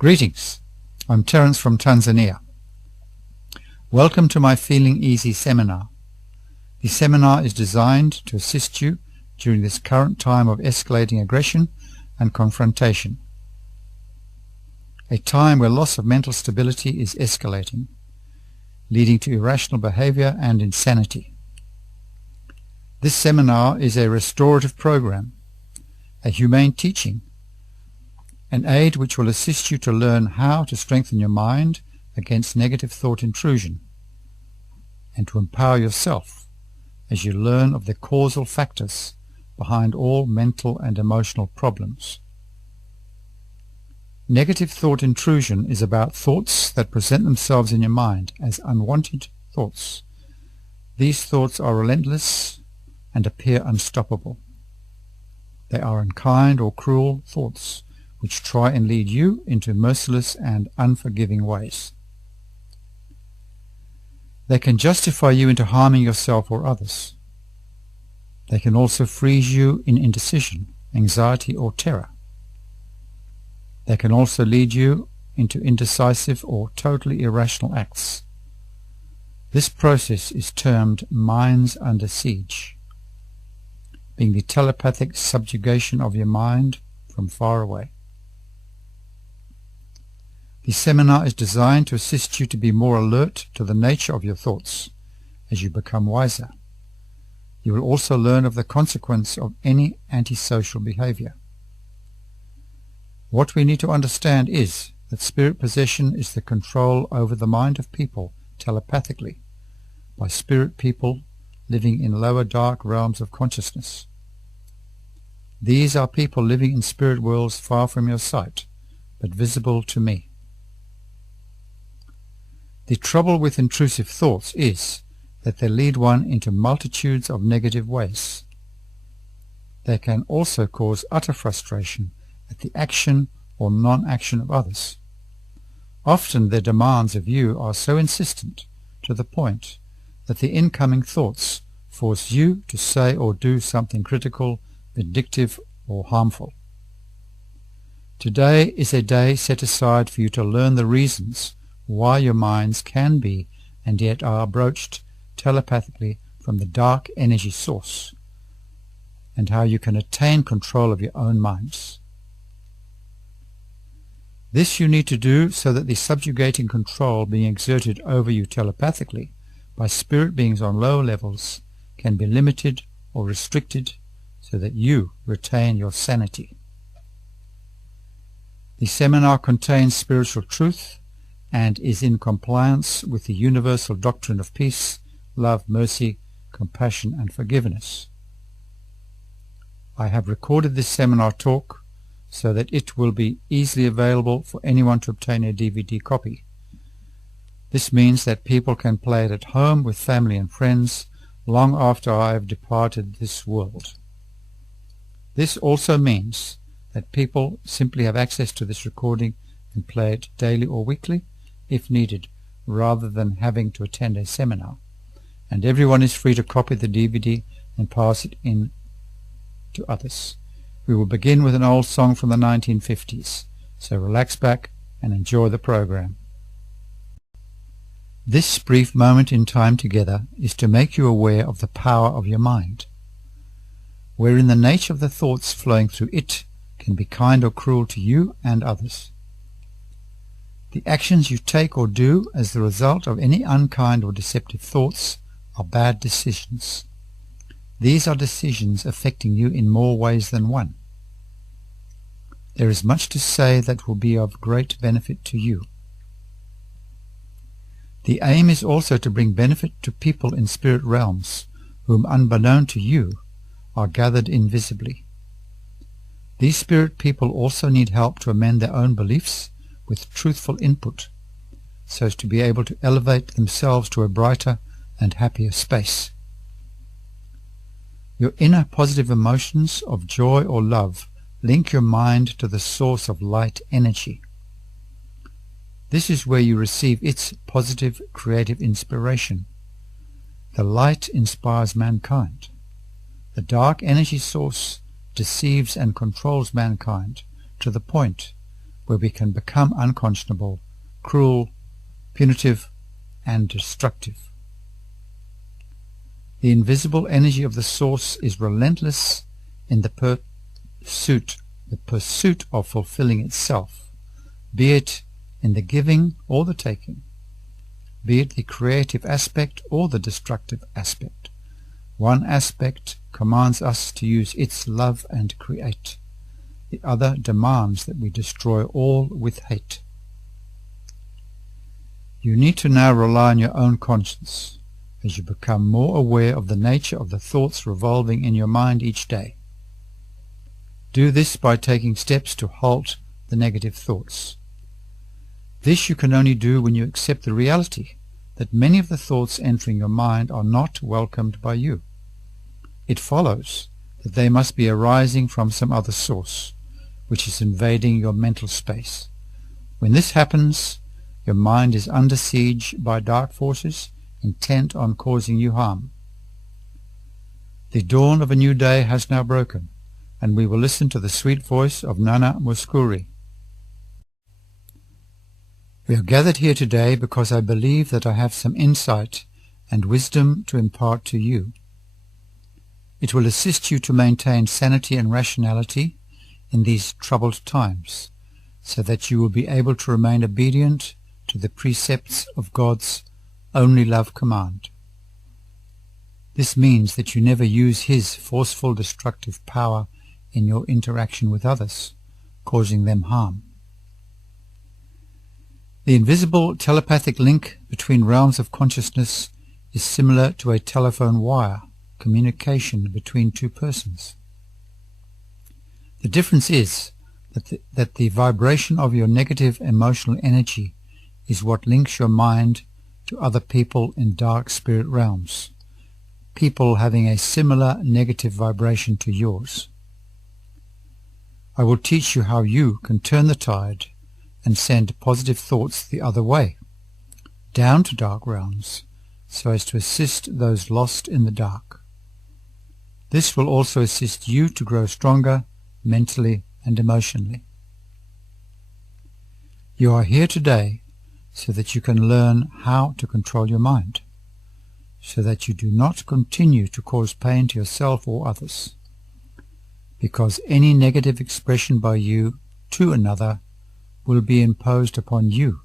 Greetings, I'm Terence from Tanzania. Welcome to my Feeling Easy seminar. The seminar is designed to assist you during this current time of escalating aggression and confrontation, a time where loss of mental stability is escalating, leading to irrational behavior and insanity. This seminar is a restorative program, a humane teaching, an aid which will assist you to learn how to strengthen your mind against negative thought intrusion and to empower yourself as you learn of the causal factors behind all mental and emotional problems. Negative thought intrusion is about thoughts that present themselves in your mind as unwanted thoughts. These thoughts are relentless and appear unstoppable. They are unkind or cruel thoughts which try and lead you into merciless and unforgiving ways. They can justify you into harming yourself or others. They can also freeze you in indecision, anxiety or terror. They can also lead you into indecisive or totally irrational acts. This process is termed minds under siege, being the telepathic subjugation of your mind from far away. The seminar is designed to assist you to be more alert to the nature of your thoughts as you become wiser. You will also learn of the consequence of any antisocial behavior. What we need to understand is that spirit possession is the control over the mind of people telepathically by spirit people living in lower dark realms of consciousness. These are people living in spirit worlds far from your sight, but visible to me. The trouble with intrusive thoughts is that they lead one into multitudes of negative ways. They can also cause utter frustration at the action or non-action of others. Often their demands of you are so insistent to the point that the incoming thoughts force you to say or do something critical, vindictive, or harmful. Today is a day set aside for you to learn the reasons why your minds can be and yet are broached telepathically from the dark energy source, and how you can attain control of your own minds. This you need to do so that the subjugating control being exerted over you telepathically by spirit beings on lower levels can be limited or restricted so that you retain your sanity. The seminar contains spiritual truth and is in compliance with the universal doctrine of peace, love, mercy, compassion, and forgiveness. I have recorded this seminar talk so that it will be easily available for anyone to obtain a DVD copy. This means that people can play it at home with family and friends long after I have departed this world. This also means that people simply have access to this recording and play it daily or weekly if needed, rather than having to attend a seminar, and everyone is free to copy the DVD and pass it in to others. We will begin with an old song from the 1950s, so relax back and enjoy the program. This brief moment in time together is to make you aware of the power of your mind, wherein the nature of the thoughts flowing through it can be kind or cruel to you and others. The actions you take or do as the result of any unkind or deceptive thoughts are bad decisions. These are decisions affecting you in more ways than one. There is much to say that will be of great benefit to you. The aim is also to bring benefit to people in spirit realms whom, unbeknown to you, are gathered invisibly. These spirit people also need help to amend their own beliefs with truthful input, so as to be able to elevate themselves to a brighter and happier space. Your inner positive emotions of joy or love link your mind to the source of light energy. This is where you receive its positive creative inspiration. The light inspires mankind. The dark energy source deceives and controls mankind to the point where we can become unconscionable, cruel, punitive, and destructive. The invisible energy of the source is relentless in the pursuit of fulfilling itself, be it in the giving or the taking, be it the creative aspect or the destructive aspect. One aspect commands us to use its love and create. The other demands that we destroy all with hate. You need to now rely on your own conscience as you become more aware of the nature of the thoughts revolving in your mind each day. Do this by taking steps to halt the negative thoughts. This you can only do when you accept the reality that many of the thoughts entering your mind are not welcomed by you. It follows that they must be arising from some other source, which is invading your mental space. When this happens, your mind is under siege by dark forces intent on causing you harm. The dawn of a new day has now broken, and we will listen to the sweet voice of Nana Muskuri. We are gathered here today because I believe that I have some insight and wisdom to impart to you. It will assist you to maintain sanity and rationality in these troubled times, so that you will be able to remain obedient to the precepts of God's only love command. This means that you never use His forceful destructive power in your interaction with others, causing them harm. The invisible telepathic link between realms of consciousness is similar to a telephone wire communication between two persons. The difference is that the vibration of your negative emotional energy is what links your mind to other people in dark spirit realms, people having a similar negative vibration to yours. I will teach you how you can turn the tide and send positive thoughts the other way, down to dark realms, so as to assist those lost in the dark. This will also assist you to grow stronger mentally and emotionally. You are here today so that you can learn how to control your mind, so that you do not continue to cause pain to yourself or others, because any negative expression by you to another will be imposed upon you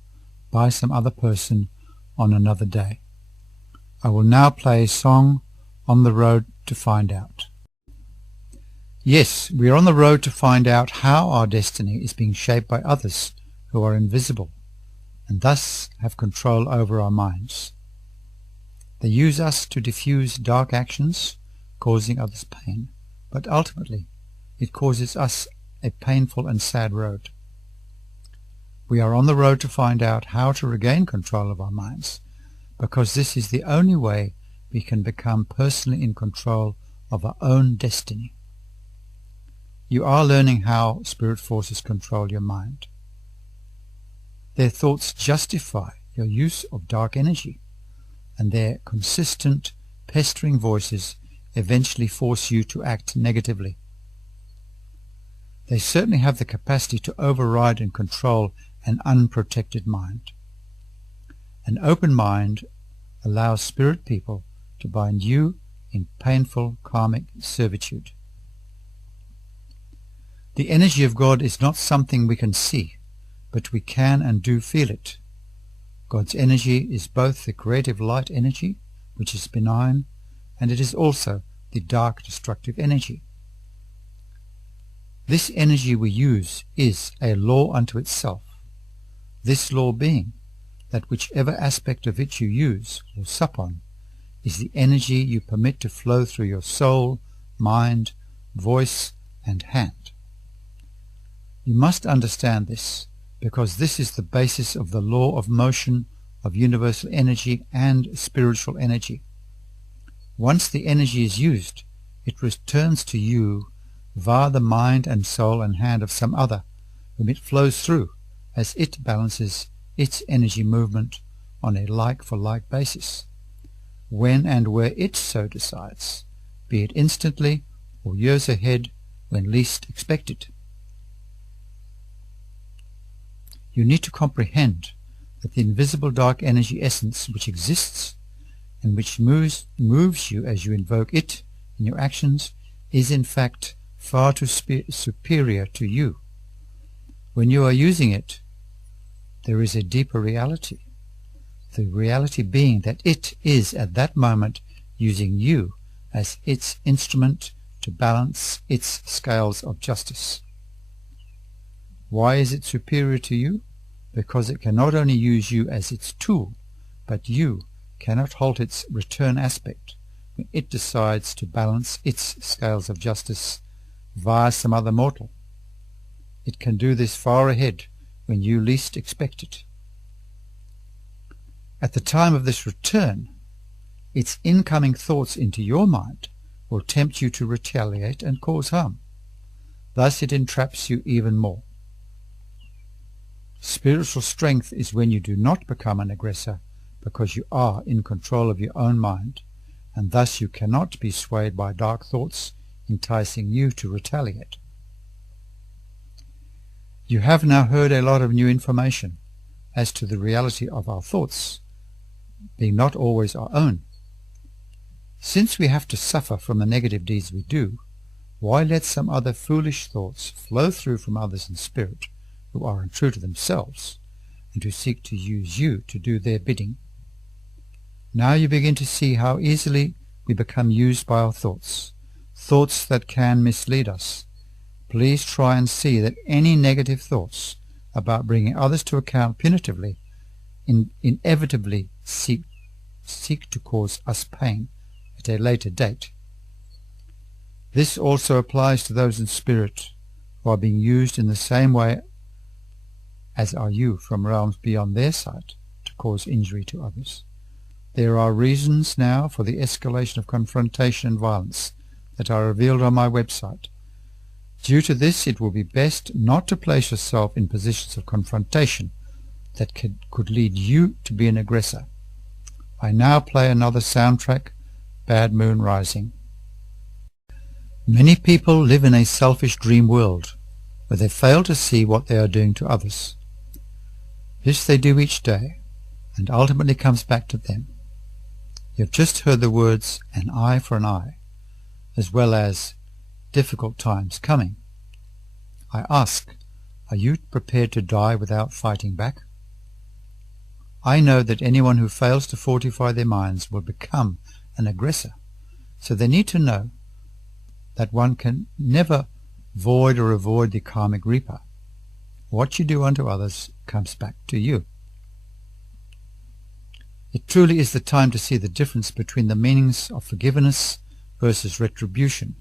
by some other person on another day. I will now play a song, On the Road to Find Out. Yes, we are on the road to find out how our destiny is being shaped by others who are invisible and thus have control over our minds. They use us to diffuse dark actions, causing others pain, but ultimately it causes us a painful and sad road. We are on the road to find out how to regain control of our minds, because this is the only way we can become personally in control of our own destiny. You are learning how spirit forces control your mind. Their thoughts justify your use of dark energy, and their consistent, pestering voices eventually force you to act negatively. They certainly have the capacity to override and control an unprotected mind. An open mind allows spirit people to bind you in painful karmic servitude. The energy of God is not something we can see, but we can and do feel it. God's energy is both the creative light energy, which is benign, and it is also the dark destructive energy. This energy we use is a law unto itself, this law being that whichever aspect of it you use or sup on is the energy you permit to flow through your soul, mind, voice, and hand. You must understand this, because this is the basis of the law of motion of universal energy and spiritual energy. Once the energy is used, it returns to you via the mind and soul and hand of some other, whom it flows through as it balances its energy movement on a like-for-like basis, when and where it so decides, be it instantly or years ahead when least expected. You need to comprehend that the invisible dark energy essence which exists and which moves you as you invoke it in your actions is in fact far too superior to you. When you are using it, there is a deeper reality, the reality being that it is at that moment using you as its instrument to balance its scales of justice. Why is it superior to you? Because it can not only use you as its tool, but you cannot halt its return aspect when it decides to balance its scales of justice via some other mortal. It can do this far ahead when you least expect it. At the time of this return, its incoming thoughts into your mind will tempt you to retaliate and cause harm. Thus it entraps you even more. Spiritual strength is when you do not become an aggressor, because you are in control of your own mind, and thus you cannot be swayed by dark thoughts enticing you to retaliate. You have now heard a lot of new information as to the reality of our thoughts being not always our own. Since we have to suffer from the negative deeds we do, why let some other foolish thoughts flow through from others in spirit who are untrue to themselves and who seek to use you to do their bidding? Now you begin to see how easily we become used by our thoughts, thoughts that can mislead us. Please try and see that any negative thoughts about bringing others to account punitively inevitably seek to cause us pain at a later date. This also applies to those in spirit who are being used in the same way as are you from realms beyond their sight to cause injury to others. There are reasons now for the escalation of confrontation and violence that are revealed on my website. Due to this, it will be best not to place yourself in positions of confrontation that could lead you to be an aggressor. I now play another soundtrack, Bad Moon Rising. Many people live in a selfish dream world where they fail to see what they are doing to others. This they do each day, and ultimately comes back to them. You have just heard the words, an eye for an eye, as well as difficult times coming. I ask, are you prepared to die without fighting back? I know that anyone who fails to fortify their minds will become an aggressor, so they need to know that one can never void or avoid the karmic reaper. What you do unto others comes back to you. It truly is the time to see the difference between the meanings of forgiveness versus retribution.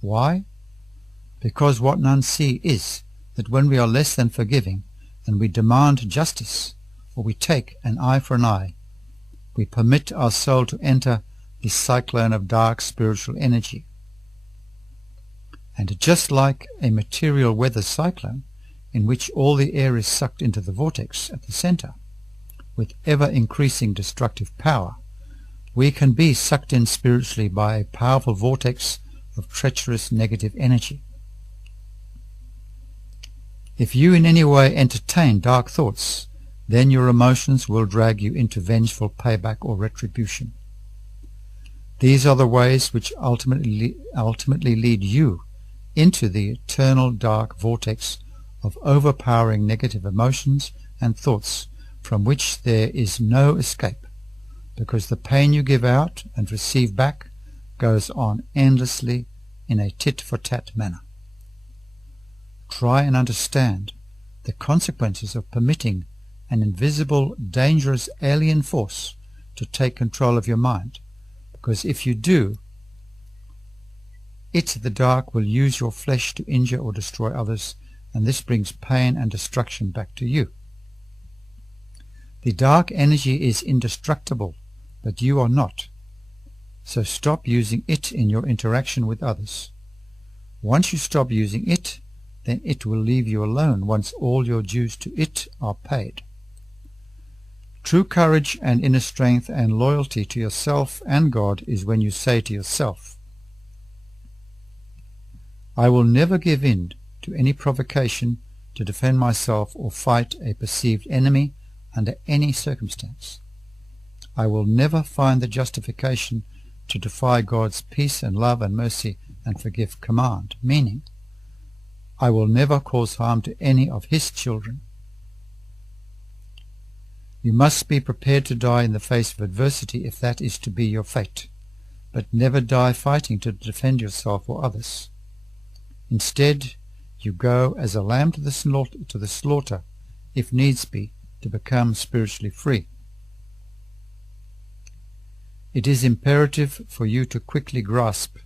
Why? Because what none see is that when we are less than forgiving and we demand justice, or we take an eye for an eye, we permit our soul to enter the cyclone of dark spiritual energy. And just like a material weather cyclone, in which all the air is sucked into the vortex at the center, with ever-increasing destructive power, we can be sucked in spiritually by a powerful vortex of treacherous negative energy. If you in any way entertain dark thoughts, then your emotions will drag you into vengeful payback or retribution. These are the ways which ultimately lead you into the eternal dark vortex of overpowering negative emotions and thoughts from which there is no escape, because the pain you give out and receive back goes on endlessly in a tit-for-tat manner. Try and understand the consequences of permitting an invisible, dangerous alien force to take control of your mind, because if you do, it, the dark, will use your flesh to injure or destroy others, and this brings pain and destruction back to you. The dark energy is indestructible, but you are not. So stop using it in your interaction with others. Once you stop using it, then it will leave you alone once all your dues to it are paid. True courage and inner strength and loyalty to yourself and God is when you say to yourself, I will never give in to any provocation to defend myself or fight a perceived enemy under any circumstance. I will never find the justification to defy God's peace and love and mercy and forgive command, meaning I will never cause harm to any of His children. You must be prepared to die in the face of adversity if that is to be your fate, but never die fighting to defend yourself or others. Instead, you go as a lamb to the slaughter, if needs be, to become spiritually free. It is imperative for you to quickly grasp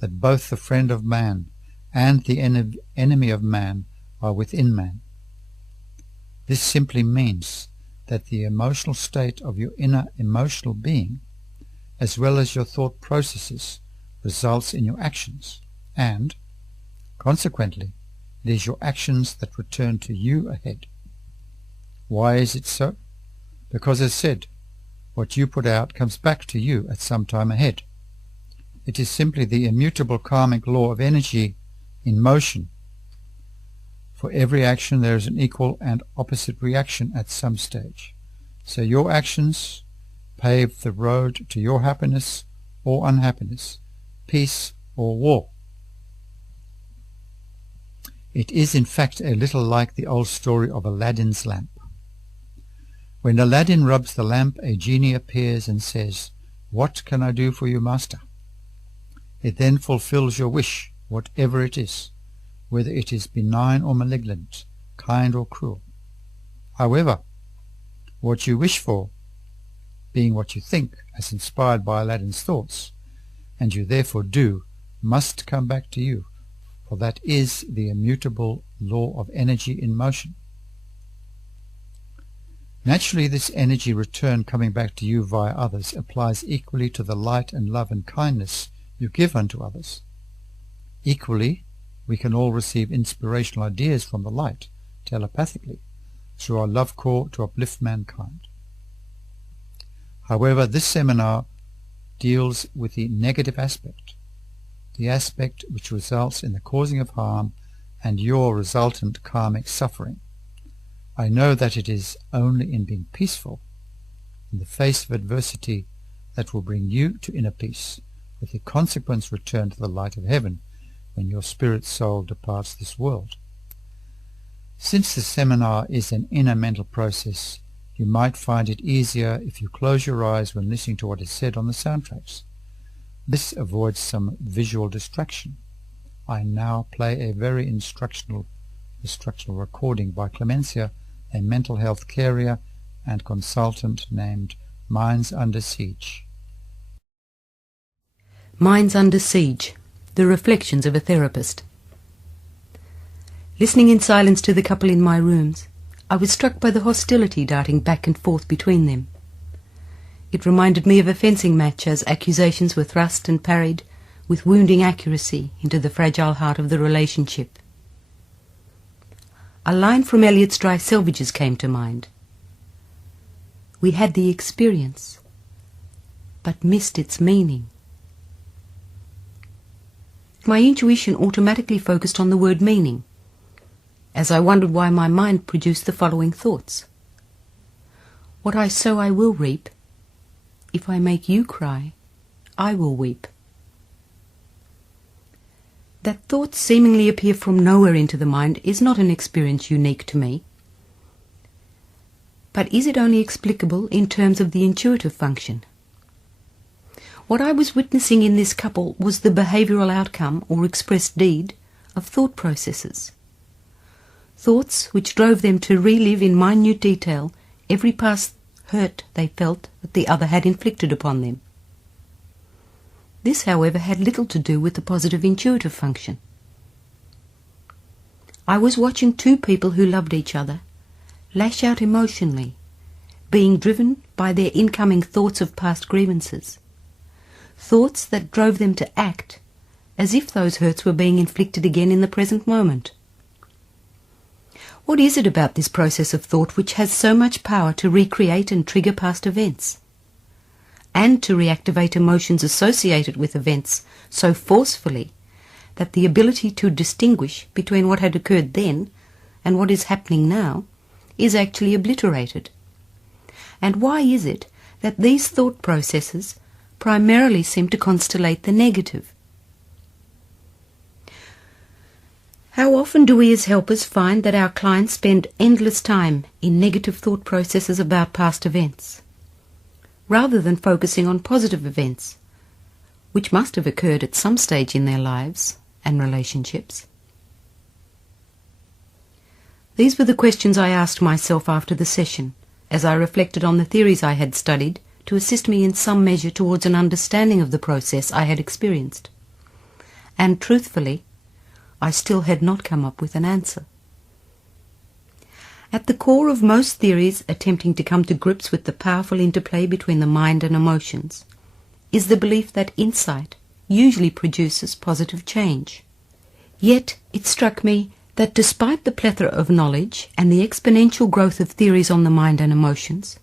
that both the friend of man and the enemy of man are within man. This simply means that the emotional state of your inner emotional being, as well as your thought processes, results in your actions, and, consequently, it is your actions that return to you ahead. Why is it so? Because, as said, what you put out comes back to you at some time ahead. It is simply the immutable karmic law of energy in motion. For every action there is an equal and opposite reaction at some stage. So your actions pave the road to your happiness or unhappiness, peace or war. It is in fact a little like the old story of Aladdin's lamp. When Aladdin rubs the lamp, a genie appears and says, "What can I do for you, master?" It then fulfills your wish, whatever it is, whether it is benign or malignant, kind or cruel. However, what you wish for, being what you think, as inspired by Aladdin's thoughts, and you therefore do, must come back to you, for that is the immutable law of energy in motion. Naturally, this energy return coming back to you via others applies equally to the light and love and kindness you give unto others. Equally, we can all receive inspirational ideas from the light, telepathically, through our love core to uplift mankind. However, this seminar deals with the negative aspect, the aspect which results in the causing of harm and your resultant karmic suffering. I know that it is only in being peaceful, in the face of adversity, that will bring you to inner peace, with the consequence return to the light of heaven when your spirit soul departs this world. Since the seminar is an inner mental process, you might find it easier if you close your eyes when listening to what is said on the soundtracks. This avoids some visual distraction. I now play a very instructional recording by Clemencia, a mental health carrier and consultant named Minds Under Siege. Minds Under Siege, the reflections of a therapist. Listening in silence to the couple in my rooms, I was struck by the hostility darting back and forth between them. It reminded me of a fencing match as accusations were thrust and parried with wounding accuracy into the fragile heart of the relationship. A line from Eliot's Dry Selvages came to mind. We had the experience, but missed its meaning. My intuition automatically focused on the word meaning, as I wondered why my mind produced the following thoughts. What I sow I will reap. If I make you cry, I will weep. That thoughts seemingly appear from nowhere into the mind is not an experience unique to me. But is it only explicable in terms of the intuitive function? What I was witnessing in this couple was the behavioural outcome or expressed deed of thought processes. Thoughts which drove them to relive in minute detail every past hurt they felt that the other had inflicted upon them. This, however, had little to do with the positive intuitive function. I was watching two people who loved each other lash out emotionally, being driven by their incoming thoughts of past grievances, thoughts that drove them to act as if those hurts were being inflicted again in the present moment. What is it about this process of thought which has so much power to recreate and trigger past events, and to reactivate emotions associated with events so forcefully that the ability to distinguish between what had occurred then and what is happening now is actually obliterated? And why is it that these thought processes primarily seem to constellate the negative? How often do we as helpers find that our clients spend endless time in negative thought processes about past events, rather than focusing on positive events, which must have occurred at some stage in their lives and relationships? These were the questions I asked myself after the session, as I reflected on the theories I had studied to assist me in some measure towards an understanding of the process I had experienced. And truthfully, I still had not come up with an answer. At the core of most theories attempting to come to grips with the powerful interplay between the mind and emotions is the belief that insight usually produces positive change. Yet it struck me that despite the plethora of knowledge and the exponential growth of theories on the mind and emotions,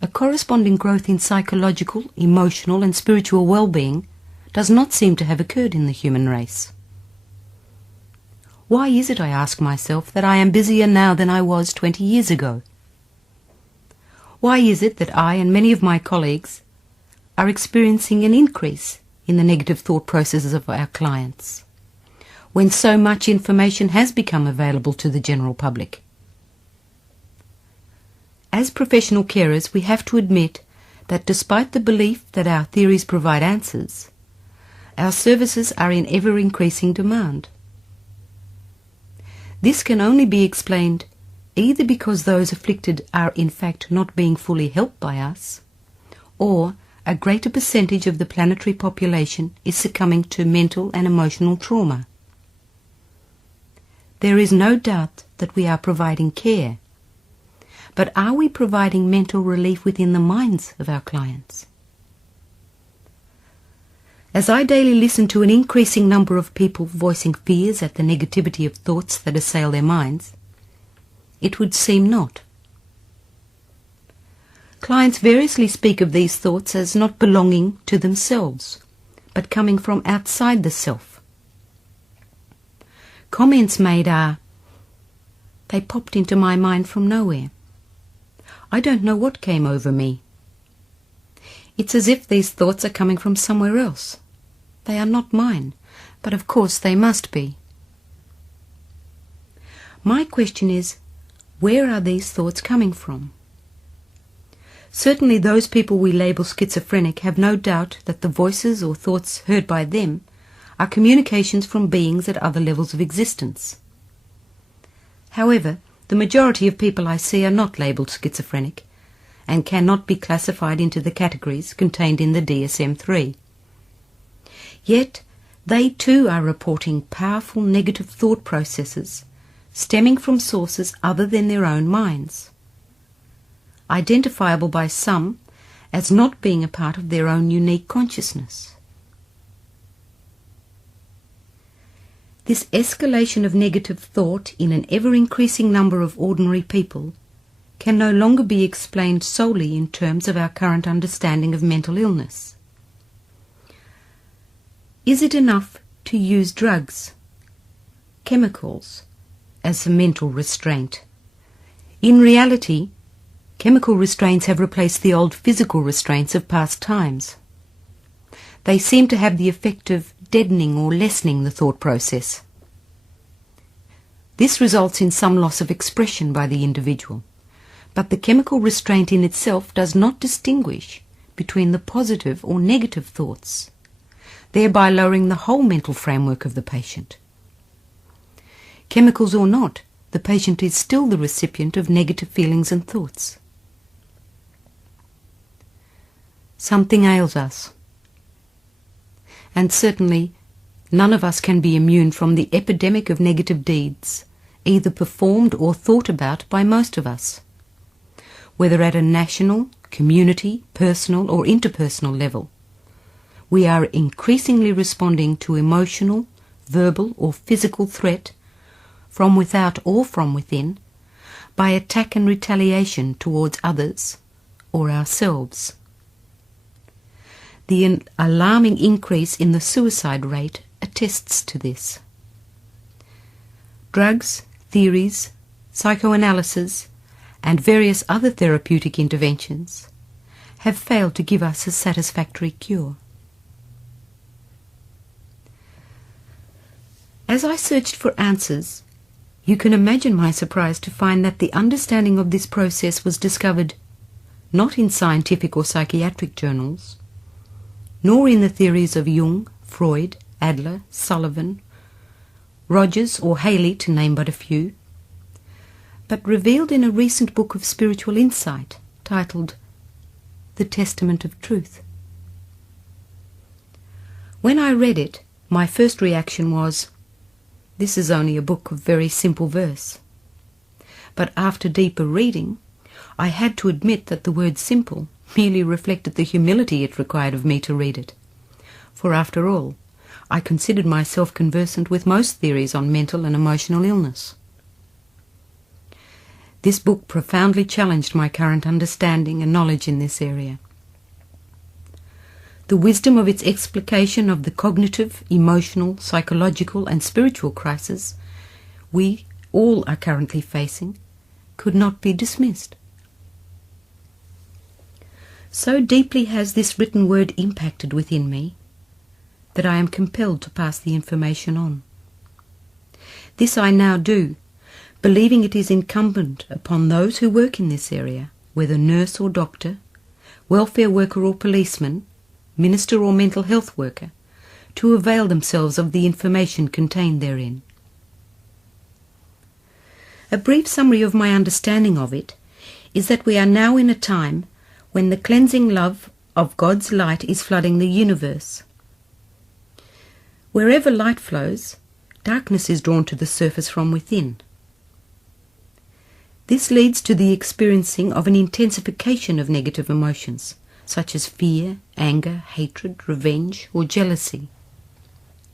a corresponding growth in psychological, emotional and spiritual well-being does not seem to have occurred in the human race. Why is it, I ask myself, that I am busier now than I was 20 years ago? Why is it that I and many of my colleagues are experiencing an increase in the negative thought processes of our clients, when so much information has become available to the general public? As professional carers, we have to admit that despite the belief that our theories provide answers, our services are in ever-increasing demand. This can only be explained either because those afflicted are in fact not being fully helped by us, or a greater percentage of the planetary population is succumbing to mental and emotional trauma. There is no doubt that we are providing care, but are we providing mental relief within the minds of our clients? As I daily listen to an increasing number of people voicing fears at the negativity of thoughts that assail their minds, it would seem not. Clients variously speak of these thoughts as not belonging to themselves, but coming from outside the self. Comments made are, "They popped into my mind from nowhere. I don't know what came over me. It's as if these thoughts are coming from somewhere else. They are not mine, but of course they must be." My question is, where are these thoughts coming from? Certainly those people we label schizophrenic have no doubt that the voices or thoughts heard by them are communications from beings at other levels of existence. However, the majority of people I see are not labelled schizophrenic and cannot be classified into the categories contained in the DSM-3. Yet they too are reporting powerful negative thought processes stemming from sources other than their own minds, identifiable by some as not being a part of their own unique consciousness. This escalation of negative thought in an ever-increasing number of ordinary people can no longer be explained solely in terms of our current understanding of mental illness. Is it enough to use drugs, chemicals, as a mental restraint? In reality, chemical restraints have replaced the old physical restraints of past times. They seem to have the effect of deadening or lessening the thought process. This results in some loss of expression by the individual, but the chemical restraint in itself does not distinguish between the positive or negative thoughts, thereby lowering the whole mental framework of the patient. Chemicals or not, the patient is still the recipient of negative feelings and thoughts. Something ails us, and certainly none of us can be immune from the epidemic of negative deeds, either performed or thought about by most of us, whether at a national, community, personal or interpersonal level. We are increasingly responding to emotional, verbal or physical threat from without or from within by attack and retaliation towards others or ourselves. The alarming increase in the suicide rate attests to this. Drugs, theories, psychoanalysis, and various other therapeutic interventions have failed to give us a satisfactory cure. As I searched for answers, you can imagine my surprise to find that the understanding of this process was discovered not in scientific or psychiatric journals, nor in the theories of Jung, Freud, Adler, Sullivan, Rogers or Haley, to name but a few, but revealed in a recent book of spiritual insight titled The Testament of Truth. When I read it, my first reaction was, this is only a book of very simple verse. But after deeper reading, I had to admit that the word simple merely reflected the humility it required of me to read it. For after all, I considered myself conversant with most theories on mental and emotional illness. This book profoundly challenged my current understanding and knowledge in this area. The wisdom of its explication of the cognitive, emotional, psychological, and spiritual crisis we all are currently facing could not be dismissed. So deeply has this written word impacted within me that I am compelled to pass the information on. This I now do, believing it is incumbent upon those who work in this area, whether nurse or doctor, welfare worker or policeman, minister or mental health worker, to avail themselves of the information contained therein. A brief summary of my understanding of it is that we are now in a time when the cleansing love of God's light is flooding the universe. Wherever light flows, darkness is drawn to the surface from within. This leads to the experiencing of an intensification of negative emotions, such as fear, anger, hatred, revenge, or jealousy.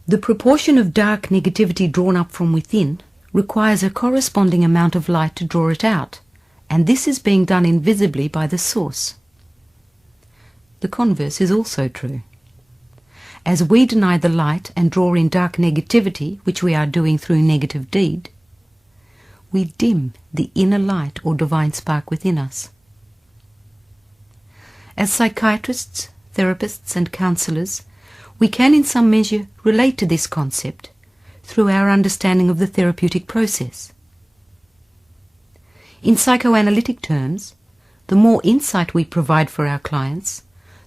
The proportion of dark negativity drawn up from within requires a corresponding amount of light to draw it out, and this is being done invisibly by the source. The converse is also true. As we deny the light and draw in dark negativity, which we are doing through negative deed, we dim the inner light or divine spark within us. As psychiatrists, therapists, and counselors, we can in some measure relate to this concept through our understanding of the therapeutic process. In psychoanalytic terms, the more insight we provide for our clients,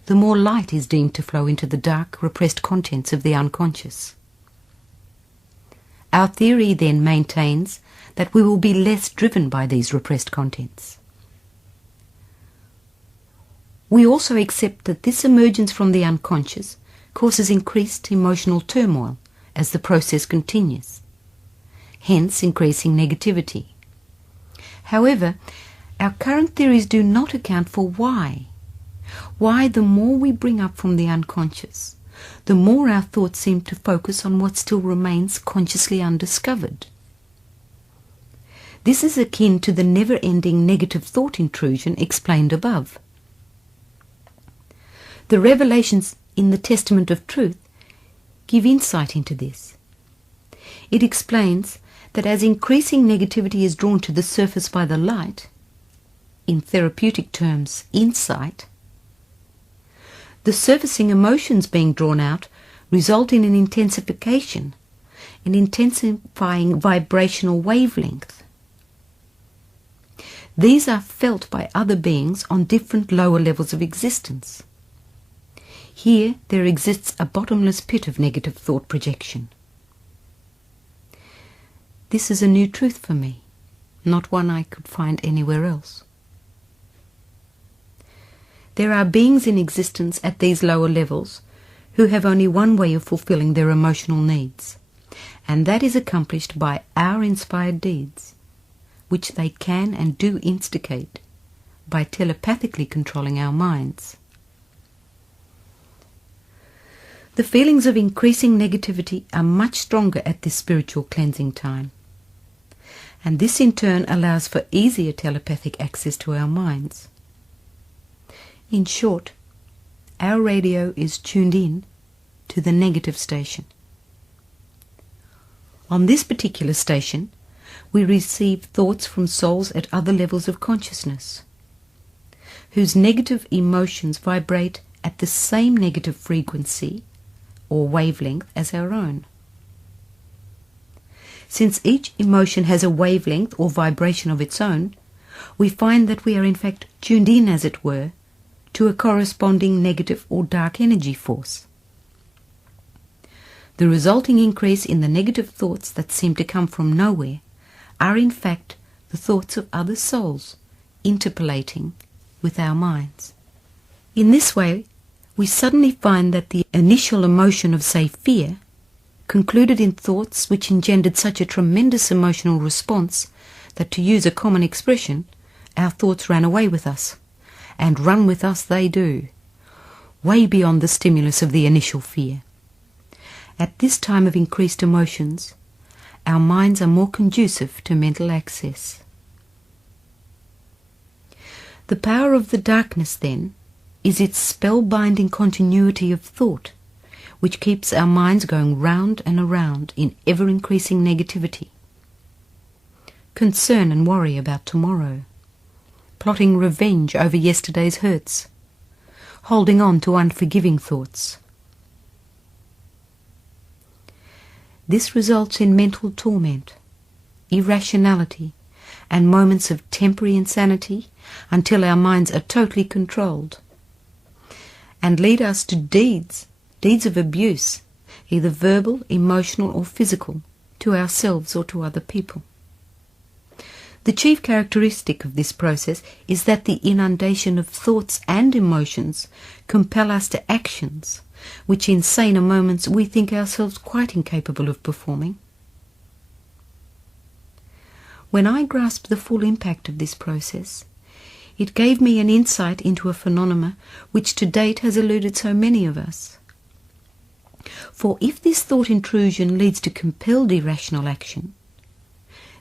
the more light is deemed to flow into the dark, repressed contents of the unconscious. Our theory then maintains that we will be less driven by these repressed contents. We also accept that this emergence from the unconscious causes increased emotional turmoil as the process continues, hence increasing negativity. However, our current theories do not account for why the more we bring up from the unconscious, the more our thoughts seem to focus on what still remains consciously undiscovered. This is akin to the never-ending negative thought intrusion explained above. The revelations in the Testament of Truth give insight into this. It explains that as increasing negativity is drawn to the surface by the light, in therapeutic terms, insight, the surfacing emotions being drawn out result in an intensification, an intensifying vibrational wavelength. These are felt by other beings on different lower levels of existence. Here there exists a bottomless pit of negative thought projection. This is a new truth for me, not one I could find anywhere else. There are beings in existence at these lower levels who have only one way of fulfilling their emotional needs, and that is accomplished by our inspired deeds, which they can and do instigate by telepathically controlling our minds. The feelings of increasing negativity are much stronger at this spiritual cleansing time, and this in turn allows for easier telepathic access to our minds. In short, our radio is tuned in to the negative station. On this particular station, we receive thoughts from souls at other levels of consciousness, whose negative emotions vibrate at the same negative frequency or wavelength as our own. Since each emotion has a wavelength or vibration of its own, we find that we are in fact tuned in, as it were, to a corresponding negative or dark energy force. The resulting increase in the negative thoughts that seem to come from nowhere are in fact the thoughts of other souls interpolating with our minds. In this way, we suddenly find that the initial emotion of, say, fear, concluded in thoughts which engendered such a tremendous emotional response that, to use a common expression, our thoughts ran away with us, and run with us they do, way beyond the stimulus of the initial fear. At this time of increased emotions, our minds are more conducive to mental access. The power of the darkness, then, is its spellbinding continuity of thought, which keeps our minds going round and around in ever-increasing negativity. Concern and worry about tomorrow, plotting revenge over yesterday's hurts, holding on to unforgiving thoughts. This results in mental torment, irrationality, and moments of temporary insanity until our minds are totally controlled, and lead us to deeds of abuse, either verbal, emotional, or physical, to ourselves or to other people. The chief characteristic of this process is that the inundation of thoughts and emotions compel us to actions which in saner moments we think ourselves quite incapable of performing. When I grasped the full impact of this process, it gave me an insight into a phenomenon which to date has eluded so many of us. For if this thought intrusion leads to compelled irrational action,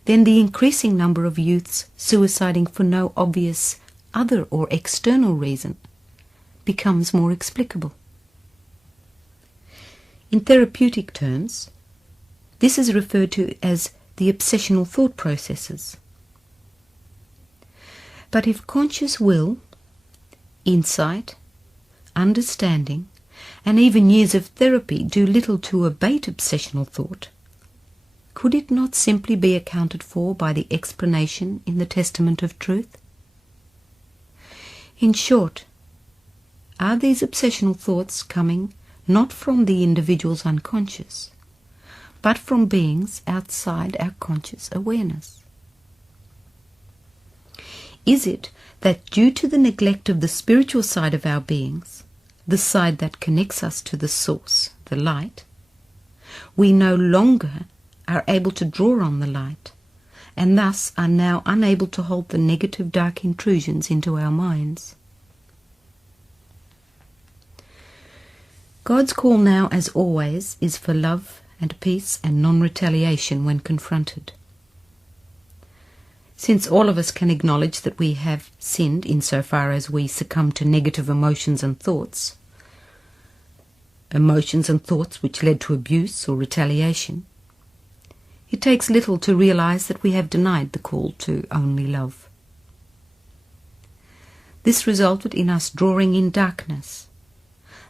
then the increasing number of youths suiciding for no obvious other or external reason becomes more explicable. In therapeutic terms, this is referred to as the obsessional thought processes. But if conscious will, insight, understanding, and even years of therapy do little to abate obsessional thought, could it not simply be accounted for by the explanation in the testament of truth? In short, are these obsessional thoughts coming not from the individual's unconscious, but from beings outside our conscious awareness? Is it that due to the neglect of the spiritual side of our beings, the side that connects us to the source, the light, we no longer are able to draw on the light, and thus are now unable to hold the negative dark intrusions into our minds? God's call now, as always, is for love and peace and non-retaliation when confronted. Since all of us can acknowledge that we have sinned insofar as we succumb to negative emotions and thoughts which led to abuse or retaliation, it takes little to realize that we have denied the call to only love. This resulted in us drawing in darkness,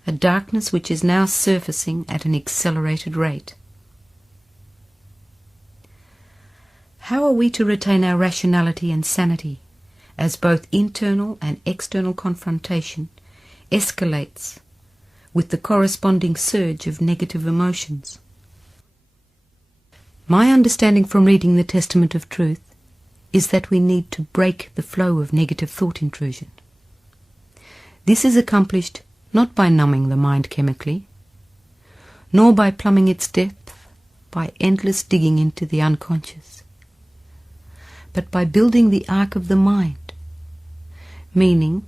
a darkness which is now surfacing at an accelerated rate. How are we to retain our rationality and sanity as both internal and external confrontation escalates with the corresponding surge of negative emotions? My understanding from reading the Testament of Truth is that we need to break the flow of negative thought intrusion. This is accomplished not by numbing the mind chemically, nor by plumbing its depth by endless digging into the unconscious, but by building the ark of the mind, meaning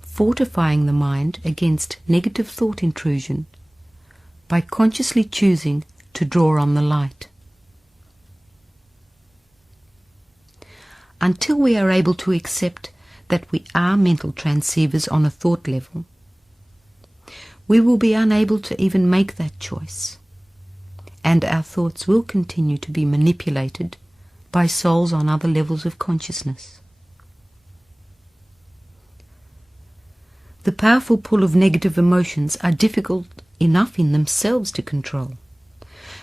fortifying the mind against negative thought intrusion by consciously choosing to draw on the light. Until we are able to accept that we are mental transceivers on a thought level, we will be unable to even make that choice, and our thoughts will continue to be manipulated by souls on other levels of consciousness. The powerful pull of negative emotions are difficult enough in themselves to control,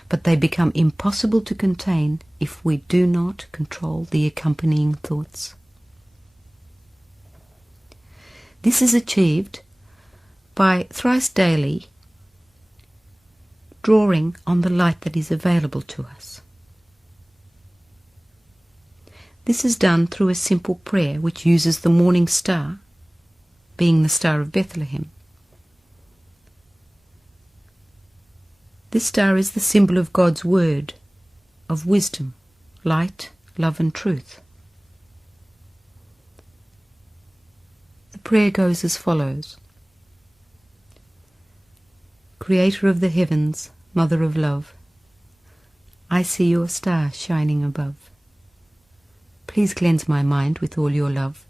but they become impossible to contain if we do not control the accompanying thoughts. This is achieved by thrice daily drawing on the light that is available to us. This is done through a simple prayer which uses the morning star, being the Star of Bethlehem. This star is the symbol of God's word, of wisdom, light, love and truth. The prayer goes as follows. Creator of the heavens, Mother of love, I see your star shining above. Please cleanse my mind with all your love,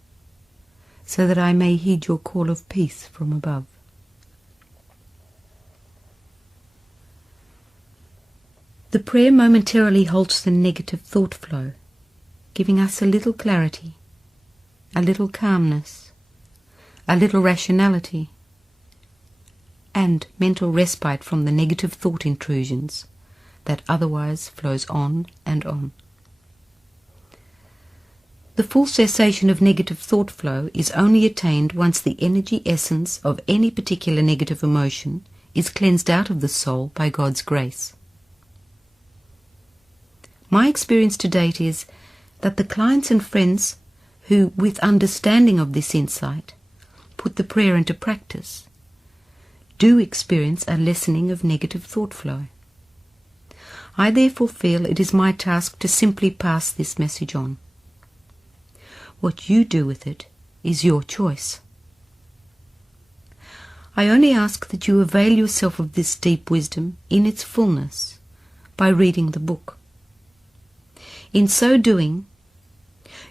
so that I may heed your call of peace from above. The prayer momentarily halts the negative thought flow, giving us a little clarity, a little calmness, a little rationality, and mental respite from the negative thought intrusions that otherwise flows on and on. The full cessation of negative thought flow is only attained once the energy essence of any particular negative emotion is cleansed out of the soul by God's grace. My experience to date is that the clients and friends who, with understanding of this insight, put the prayer into practice, do experience a lessening of negative thought flow. I therefore feel it is my task to simply pass this message on. What you do with it is your choice. I only ask that you avail yourself of this deep wisdom in its fullness by reading the book. In so doing,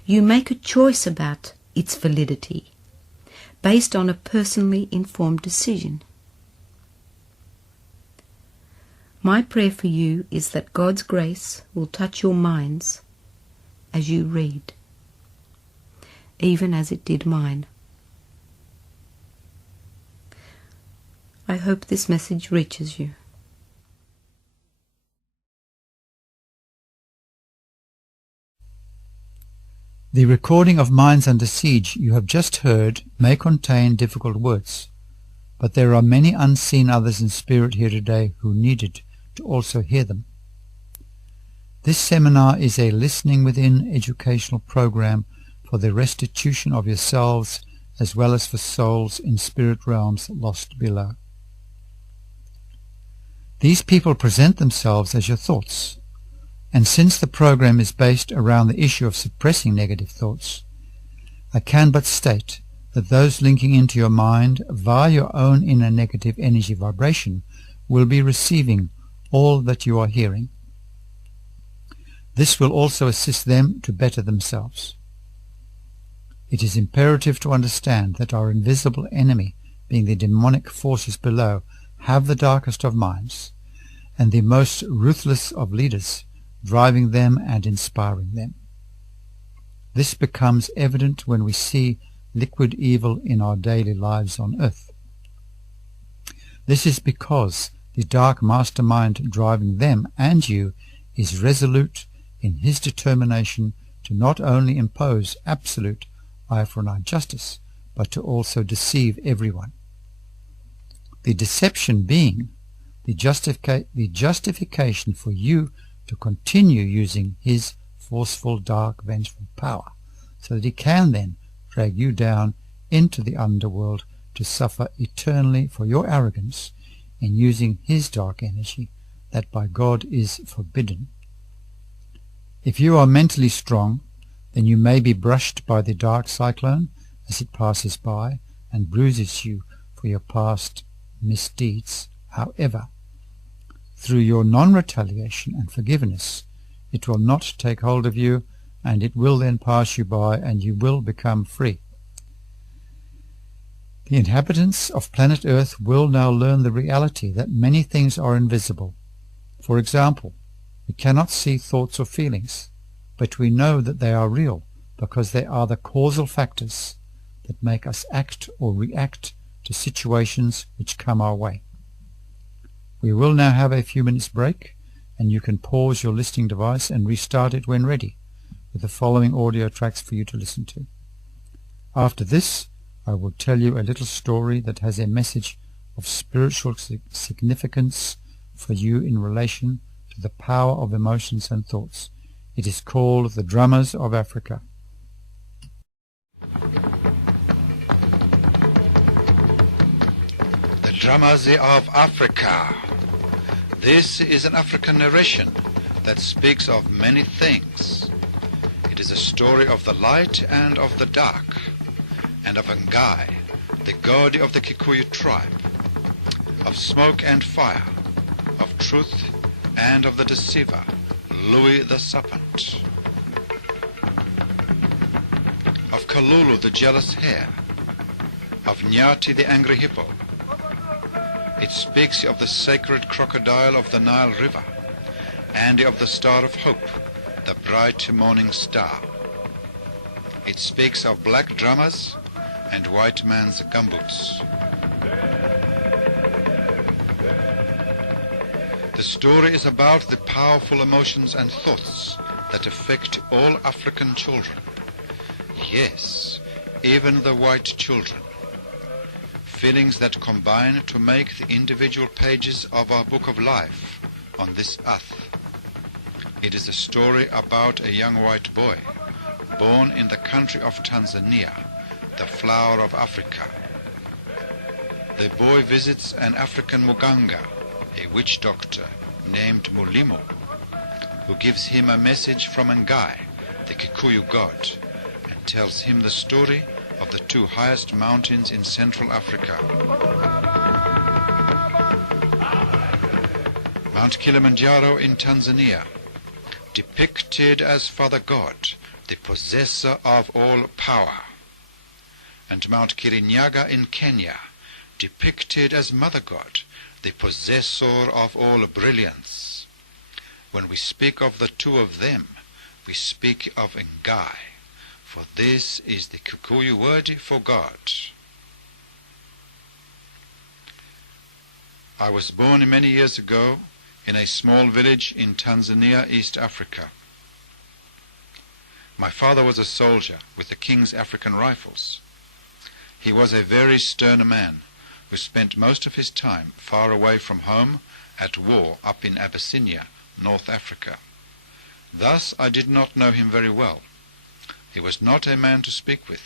you make a choice about its validity based on a personally informed decision. My prayer for you is that God's grace will touch your minds as you read, even as it did mine. I hope this message reaches you. The recording of Minds Under Siege you have just heard may contain difficult words, but there are many unseen others in spirit here today who needed to also hear them. This seminar is a listening within educational program for the restitution of yourselves as well as for souls in spirit realms lost below. These people present themselves as your thoughts, and since the program is based around the issue of suppressing negative thoughts, I can but state that those linking into your mind via your own inner negative energy vibration will be receiving all that you are hearing. This will also assist them to better themselves. It is imperative to understand that our invisible enemy, being the demonic forces below, have the darkest of minds and the most ruthless of leaders, driving them and inspiring them. This becomes evident when we see liquid evil in our daily lives on earth. This is because the dark mastermind driving them and you is resolute in his determination to not only impose absolute eye for an eye justice, but to also deceive everyone. The deception being the justification for you to continue using his forceful, dark, vengeful power, so that he can then drag you down into the underworld to suffer eternally for your arrogance in using his dark energy that by God is forbidden. If you are mentally strong, then you may be brushed by the dark cyclone as it passes by and bruises you for your past misdeeds. However, through your non-retaliation and forgiveness, it will not take hold of you, and it will then pass you by, and you will become free. The inhabitants of planet Earth will now learn the reality that many things are invisible. For example, we cannot see thoughts or feelings, but we know that they are real because they are the causal factors that make us act or react to situations which come our way. We will now have a few minutes break, and you can pause your listening device and restart it when ready, with the following audio tracks for you to listen to. After this, I will tell you a little story that has a message of spiritual significance for you in relation to the power of emotions and thoughts. It is called The Drummers of Africa. The Drummers of Africa. This is an African narration that speaks of many things. It is a story of the light and of the dark, and of Ngai, the god of the Kikuyu tribe, of smoke and fire, of truth and of the deceiver, Louis the serpent, of Kalulu the jealous hare, of Nyati the angry hippo. It speaks of the sacred crocodile of the Nile River, and of the Star of Hope, the bright morning star. It speaks of black drummers and white man's gumboots. The story is about the powerful emotions and thoughts that affect all African children. Yes, even the white children. Feelings that combine to make the individual pages of our book of life on this earth. It is a story about a young white boy born in the country of Tanzania, the flower of Africa. The boy visits an African muganga, a witch doctor named Mulimo, who gives him a message from Ngai, the Kikuyu god, and tells him the story of the two highest mountains in Central Africa. Mount Kilimanjaro in Tanzania, depicted as Father God, the possessor of all power, and Mount Kirinyaga in Kenya, depicted as Mother God, the possessor of all brilliance. When we speak of the two of them, we speak of Ngai, for this is the Kikuyu word for God. I was born many years ago in a small village in Tanzania, East Africa. My father was a soldier with the King's African Rifles. He was a very stern man who spent most of his time far away from home at war up in Abyssinia, North Africa. Thus I did not know him very well. He was not a man to speak with,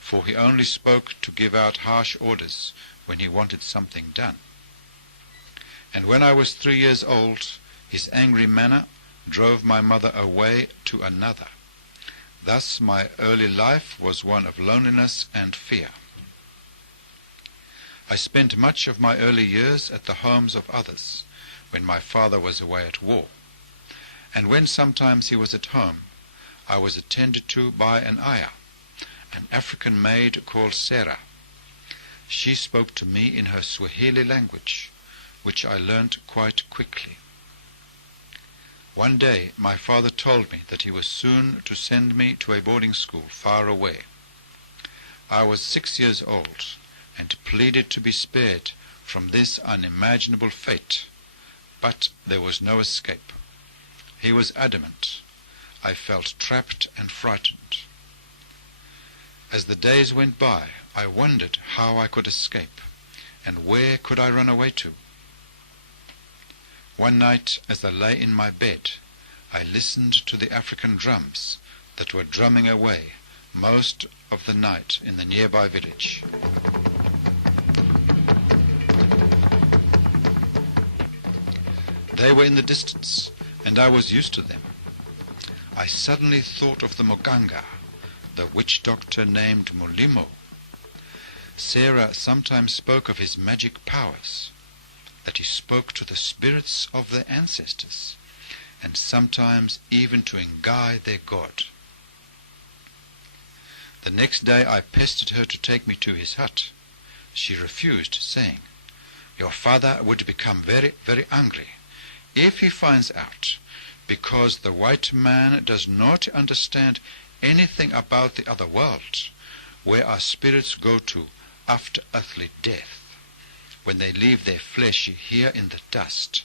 for he only spoke to give out harsh orders when he wanted something done. And when I was 3 years old, his angry manner drove my mother away to another. Thus my early life was one of loneliness and fear. I spent much of my early years at the homes of others when my father was away at war, and when sometimes he was at home, I was attended to by an ayah, an African maid called Sarah. She spoke to me in her Swahili language, which I learnt quite quickly. One day my father told me that he was soon to send me to a boarding school far away. I was 6 years old, and pleaded to be spared from this unimaginable fate, but there was no escape. He was adamant. I felt trapped and frightened. As the days went by, I wondered how I could escape, and where could I run away to. One night, as I lay in my bed, I listened to the African drums that were drumming away most of the night in the nearby village. They were in the distance, and I was used to them. I suddenly thought of the Muganga, the witch doctor named Mulimo. Sarah sometimes spoke of his magic powers, that he spoke to the spirits of their ancestors, and sometimes even to Ngai, their god. The next day I pestered her to take me to his hut. She refused, saying, "Your father would become very, very angry if he finds out because the white man does not understand anything about the other world, where our spirits go to after earthly death, when they leave their flesh here in the dust,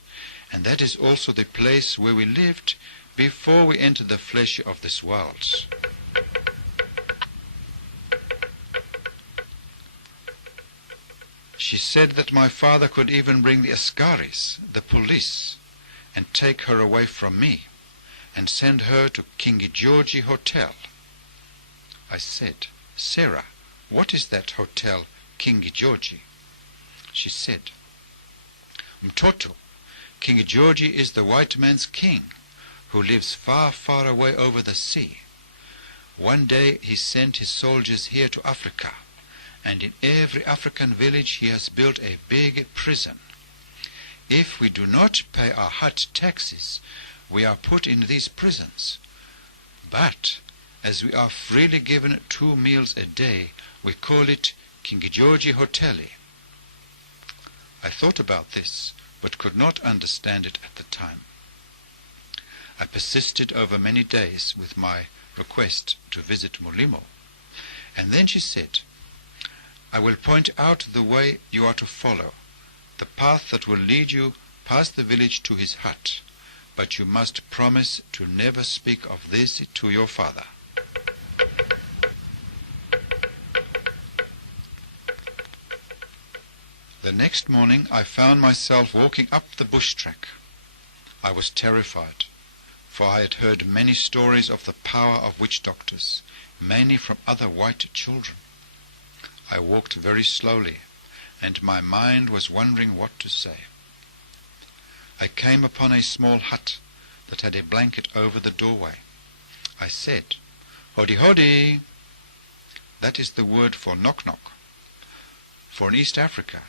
and that is also the place where we lived before we entered the flesh of this world. She said that my father could even bring the askaris, the police, and take her away from me and send her to King George Hotel. I said, Sarah, what is that hotel, King George? She said, Mtoto, King George is the white man's king, who lives far, far away over the sea. One day he sent his soldiers here to Africa, and in every African village he has built a big prison. If we do not pay our hut taxes, we are put in these prisons. But as we are freely given 2 meals a day, we call it King George Hotel. I thought about this, but could not understand it at the time. I persisted over many days with my request to visit Mulimo, and then she said, I will point out the way you are to follow, the path that will lead you past the village to his hut, but you must promise to never speak of this to your father. The next morning I found myself walking up the bush track. I was terrified, for I had heard many stories of the power of witch doctors, mainly from other white children. I walked very slowly, and my mind was wondering what to say. I came upon a small hut that had a blanket over the doorway. I said, Hodi hodi! That is the word for knock knock. For in East Africa,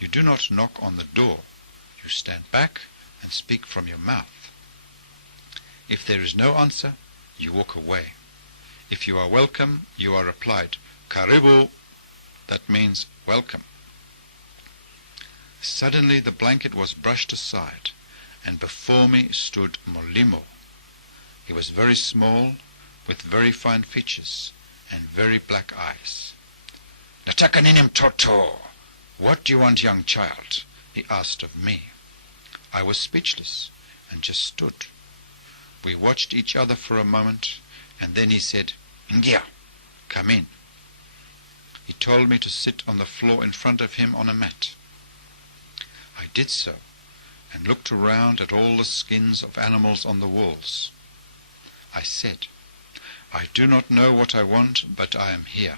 you do not knock on the door. You stand back and speak from your mouth. If there is no answer, you walk away. If you are welcome, you are replied, Karibu. That means welcome. Suddenly the blanket was brushed aside, and before me stood Mulimo. He was very small, with very fine features, and very black eyes. Nataka nini mtoto? What do you want, young child? He asked of me. I was speechless, and just stood. We watched each other for a moment, and then he said, Ngia, come in. He told me to sit on the floor in front of him on a mat. I did so, and looked around at all the skins of animals on the walls. I said, I do not know what I want, but I am here.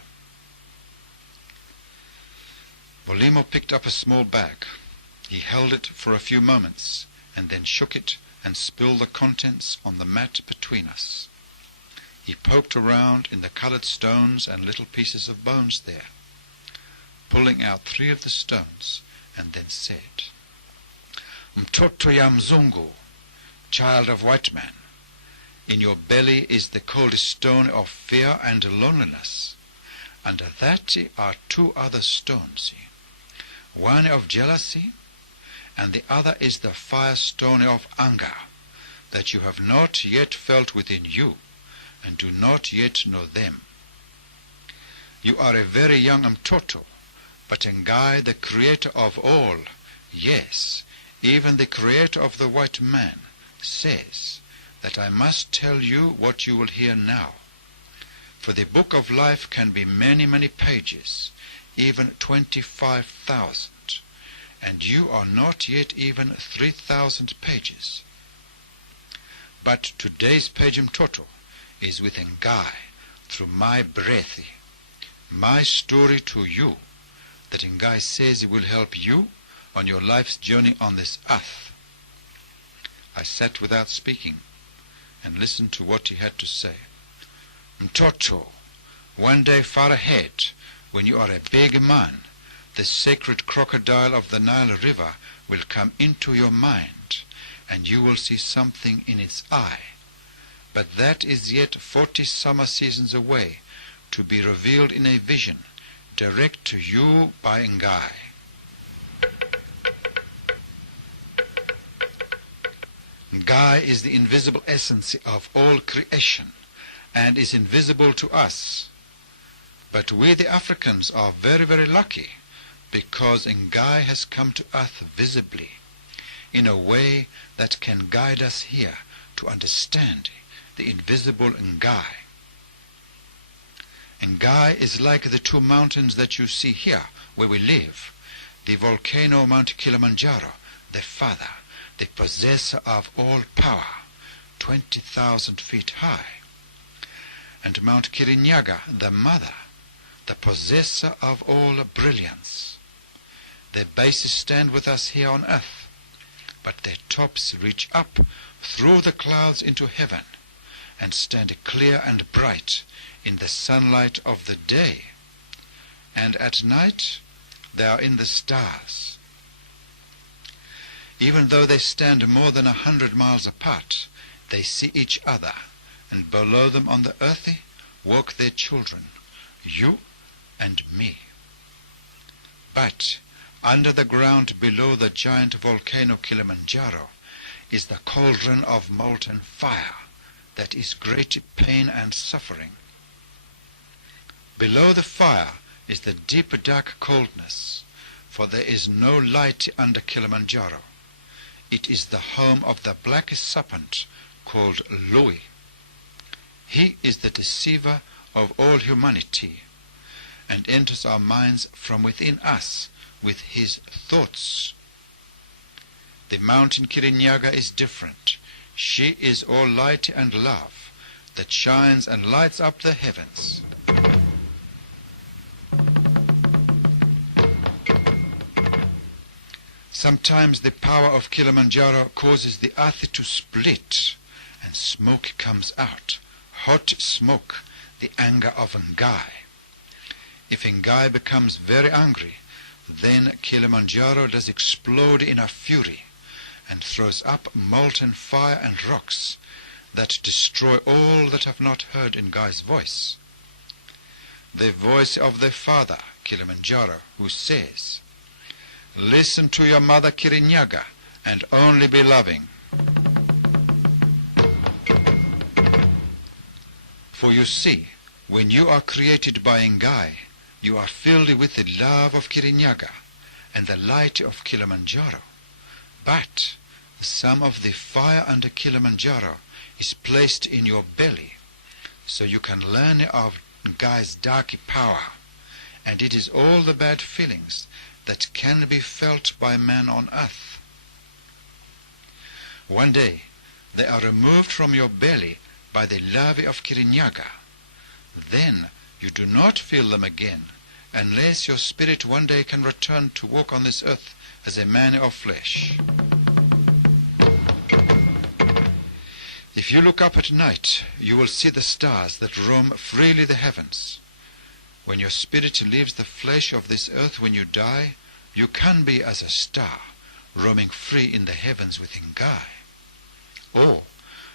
Mulimo picked up a small bag. He held it for a few moments, and then shook it and spilled the contents on the mat between us. He poked around in the colored stones and little pieces of bones there, pulling out 3 of the stones, and then said, Mtoto ya mzungu, child of white man, in your belly is the coldest stone of fear and loneliness. Under that are 2 other stones, one of jealousy, and the other is the firestone of anger, that you have not yet felt within you, and do not yet know them. You are a very young mtoto, but Ngai, the creator of all, yes, even the creator of the white man, says that I must tell you what you will hear now. For the book of life can be many, many pages, even 25,000, and you are not yet even 3,000 pages. But today's page mtoto is with Ngai, through my breath, my story to you, that Ngai says it will help you on your life's journey on this earth. I sat without speaking and listened to what he had to say. Mtoto, one day far ahead, when you are a big man, the sacred crocodile of the Nile River will come into your mind, and you will see something in its eye. But that is yet 40 summer seasons away, to be revealed in a vision, direct to you by Ngai. Ngai is the invisible essence of all creation and is invisible to us. But we the Africans are very, very lucky because Ngai has come to earth visibly in a way that can guide us here to understand the invisible Ngai. Ngai is like the two mountains that you see here where we live, the volcano Mount Kilimanjaro, the father, the possessor of all power, 20,000 feet high, and Mount Kirinyaga, the mother, the possessor of all brilliance. Their bases stand with us here on earth, but their tops reach up through the clouds into heaven and stand clear and bright in the sunlight of the day, and at night they are in the stars. Even though they stand more than 100 miles apart, they see each other, and below them on the earth walk their children, you and me. But under the ground below the giant volcano Kilimanjaro is the cauldron of molten fire that is great pain and suffering. Below the fire is the deep dark coldness, for there is no light under Kilimanjaro. It is the home of the black serpent called Lui. He is the deceiver of all humanity and enters our minds from within us with his thoughts. The mountain Kirinyaga is different. She is all light and love that shines and lights up the heavens. Sometimes the power of Kilimanjaro causes the earth to split and smoke comes out, hot smoke, the anger of Ngai. If Ngai becomes very angry, then Kilimanjaro does explode in a fury and throws up molten fire and rocks that destroy all that have not heard Ngai's voice. The voice of the father, Kilimanjaro, who says, "Listen to your mother Kirinyaga and only be loving." For you see, when you are created by Ngai, you are filled with the love of Kirinyaga and the light of Kilimanjaro. But some of the fire under Kilimanjaro is placed in your belly, so you can learn of Ngai's dark power, and it is all the bad feelings that can be felt by man on earth. One day they are removed from your belly by the love of Kirinyaga. Then you do not feel them again unless your spirit one day can return to walk on this earth as a man of flesh. If you look up at night, you will see the stars that roam freely the heavens. When your spirit leaves the flesh of this earth when you die, you can be as a star, roaming free in the heavens with Ngai. Or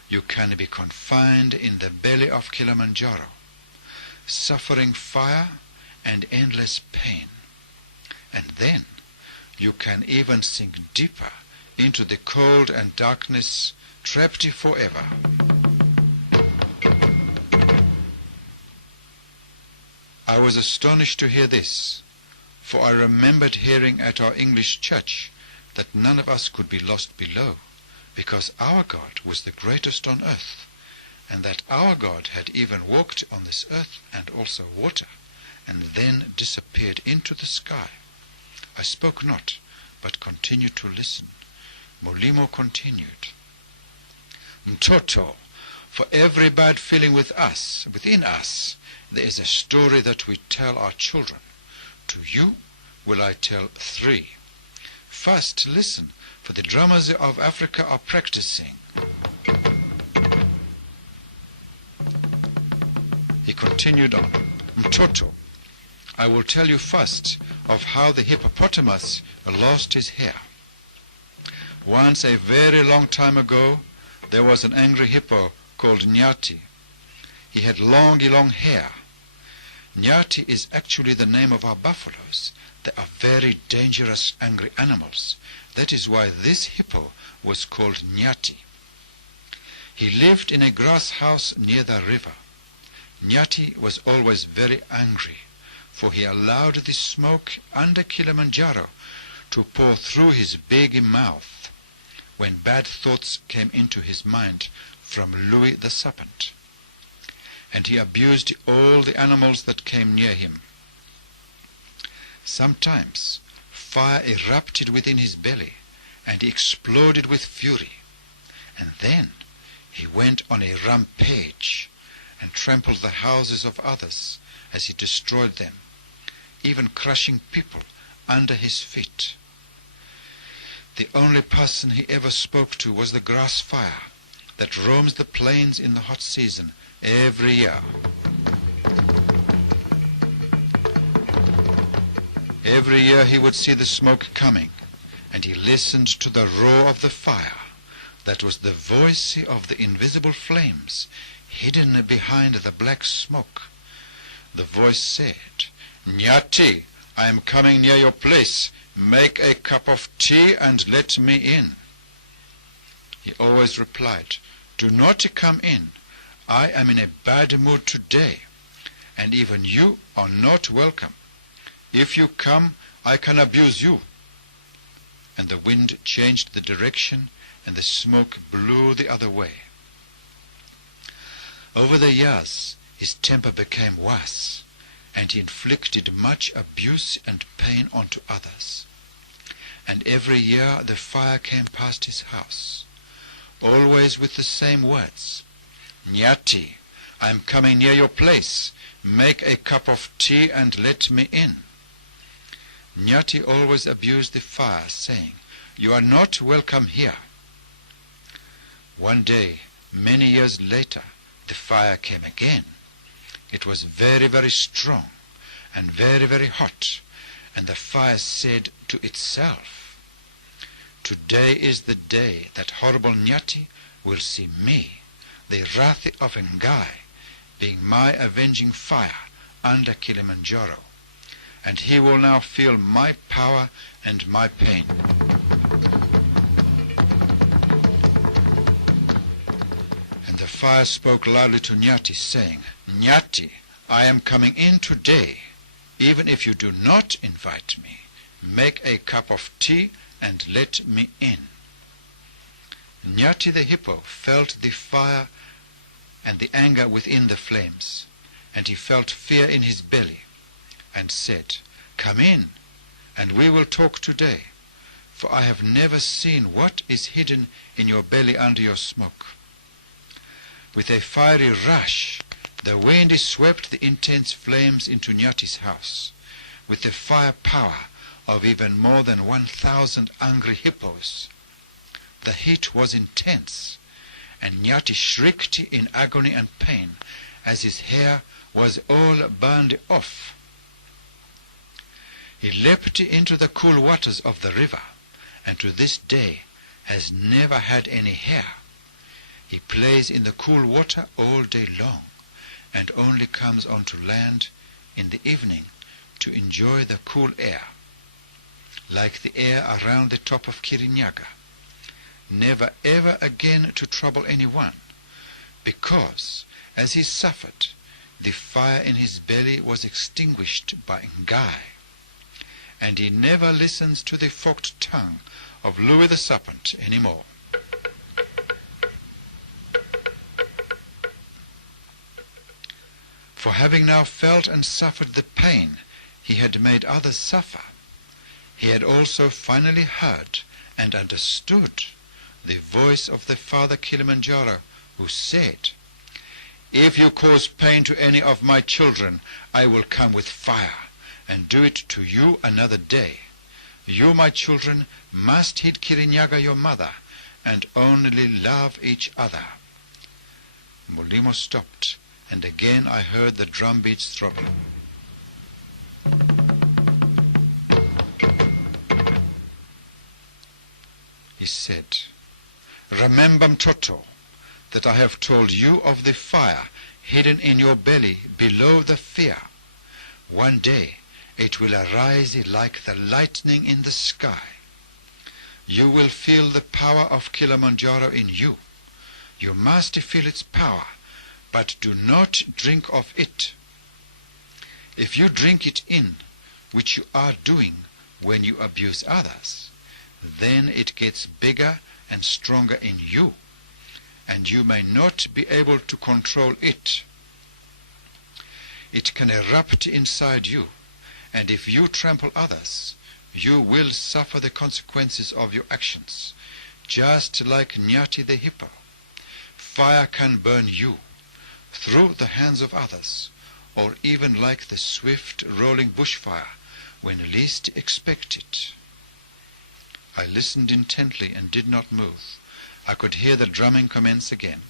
you can be confined in the belly of Kilimanjaro, suffering fire and endless pain. And then you can even sink deeper into the cold and darkness, trapped forever. I was astonished to hear this, for I remembered hearing at our English church that none of us could be lost below, because our God was the greatest on earth, and that our God had even walked on this earth and also water, and then disappeared into the sky. I spoke not, but continued to listen. Molimo continued, "Mtoto, for every bad feeling within us, there is a story that we tell our children. To you will I tell 3. First, listen, for the drummers of Africa are practicing." He continued on, "Mtoto, I will tell you first of how the hippopotamus lost his hair. Once, a very long time ago, there was an angry hippo called Nyati. He had long hair. Nyati is actually the name of our buffaloes. They are very dangerous, angry animals. That is why this hippo was called Nyati. He lived in a grass house near the river. Nyati was always very angry, for he allowed the smoke under Kilimanjaro to pour through his big mouth when bad thoughts came into his mind from Louis the Serpent. And he abused all the animals that came near him. Sometimes fire erupted within his belly, and he exploded with fury. And then he went on a rampage and trampled the houses of others as he destroyed them, even crushing people under his feet. The only person he ever spoke to was the grass fire that roams the plains in the hot season every year. Every year he would see the smoke coming, and he listened to the roar of the fire. That was the voice of the invisible flames hidden behind the black smoke. The voice said, "Nyati, I am coming near your place. Make a cup of tea and let me in." He always replied, "Do not come in. I am in a bad mood today, and even you are not welcome. If you come, I can abuse you." And the wind changed the direction, and the smoke blew the other way. Over the years, his temper became worse, and he inflicted much abuse and pain onto others. And every year the fire came past his house, always with the same words, "Nyati, I am coming near your place. Make a cup of tea and let me in." Nyati always abused the fire, saying, "You are not welcome here." One day, many years later, the fire came again. It was very, very strong and very, very hot, and the fire said to itself, "Today is the day that horrible Nyati will see me, the wrath of Ngai, being my avenging fire under Kilimanjaro, and he will now feel my power and my pain." And the fire spoke loudly to Nyati, saying, "Nyati, I am coming in today. Even if you do not invite me, make a cup of tea and let me in." Nyati the hippo felt the fire and the anger within the flames, and he felt fear in his belly, and said, "Come in, and we will talk today, for I have never seen what is hidden in your belly under your smoke." With a fiery rush, the wind swept the intense flames into Nyati's house, with the fire power of even more than 1,000 angry hippos. The heat was intense, and Nyati shrieked in agony and pain as his hair was all burned off. He leapt into the cool waters of the river, and to this day has never had any hair. He plays in the cool water all day long, and only comes onto land in the evening to enjoy the cool air, like the air around the top of Kirinyaga, never ever again to trouble anyone, because, as he suffered, the fire in his belly was extinguished by Ngai, and he never listens to the forked tongue of Louis the Serpent anymore. For having now felt and suffered the pain he had made others suffer, he had also finally heard and understood the voice of the Father Kilimanjaro, who said, "If you cause pain to any of my children, I will come with fire and do it to you another day. You, my children, must heed Kirinyaga your mother, and only love each other." Mulimo stopped, and again I heard the drum beats throbbing. He said, "Remember, Mtoto, that I have told you of the fire hidden in your belly below the fear. One day it will arise like the lightning in the sky. You will feel the power of Kilimanjaro in you. You must feel its power, but do not drink of it. If you drink it in, which you are doing when you abuse others, then it gets bigger and stronger in you, and you may not be able to control it. It can erupt inside you, and if you trample others, you will suffer the consequences of your actions, just like Nyati the hippo. Fire can burn you through the hands of others, or even like the swift rolling bushfire when least expected. I listened intently and did not move. I could hear the drumming commence again.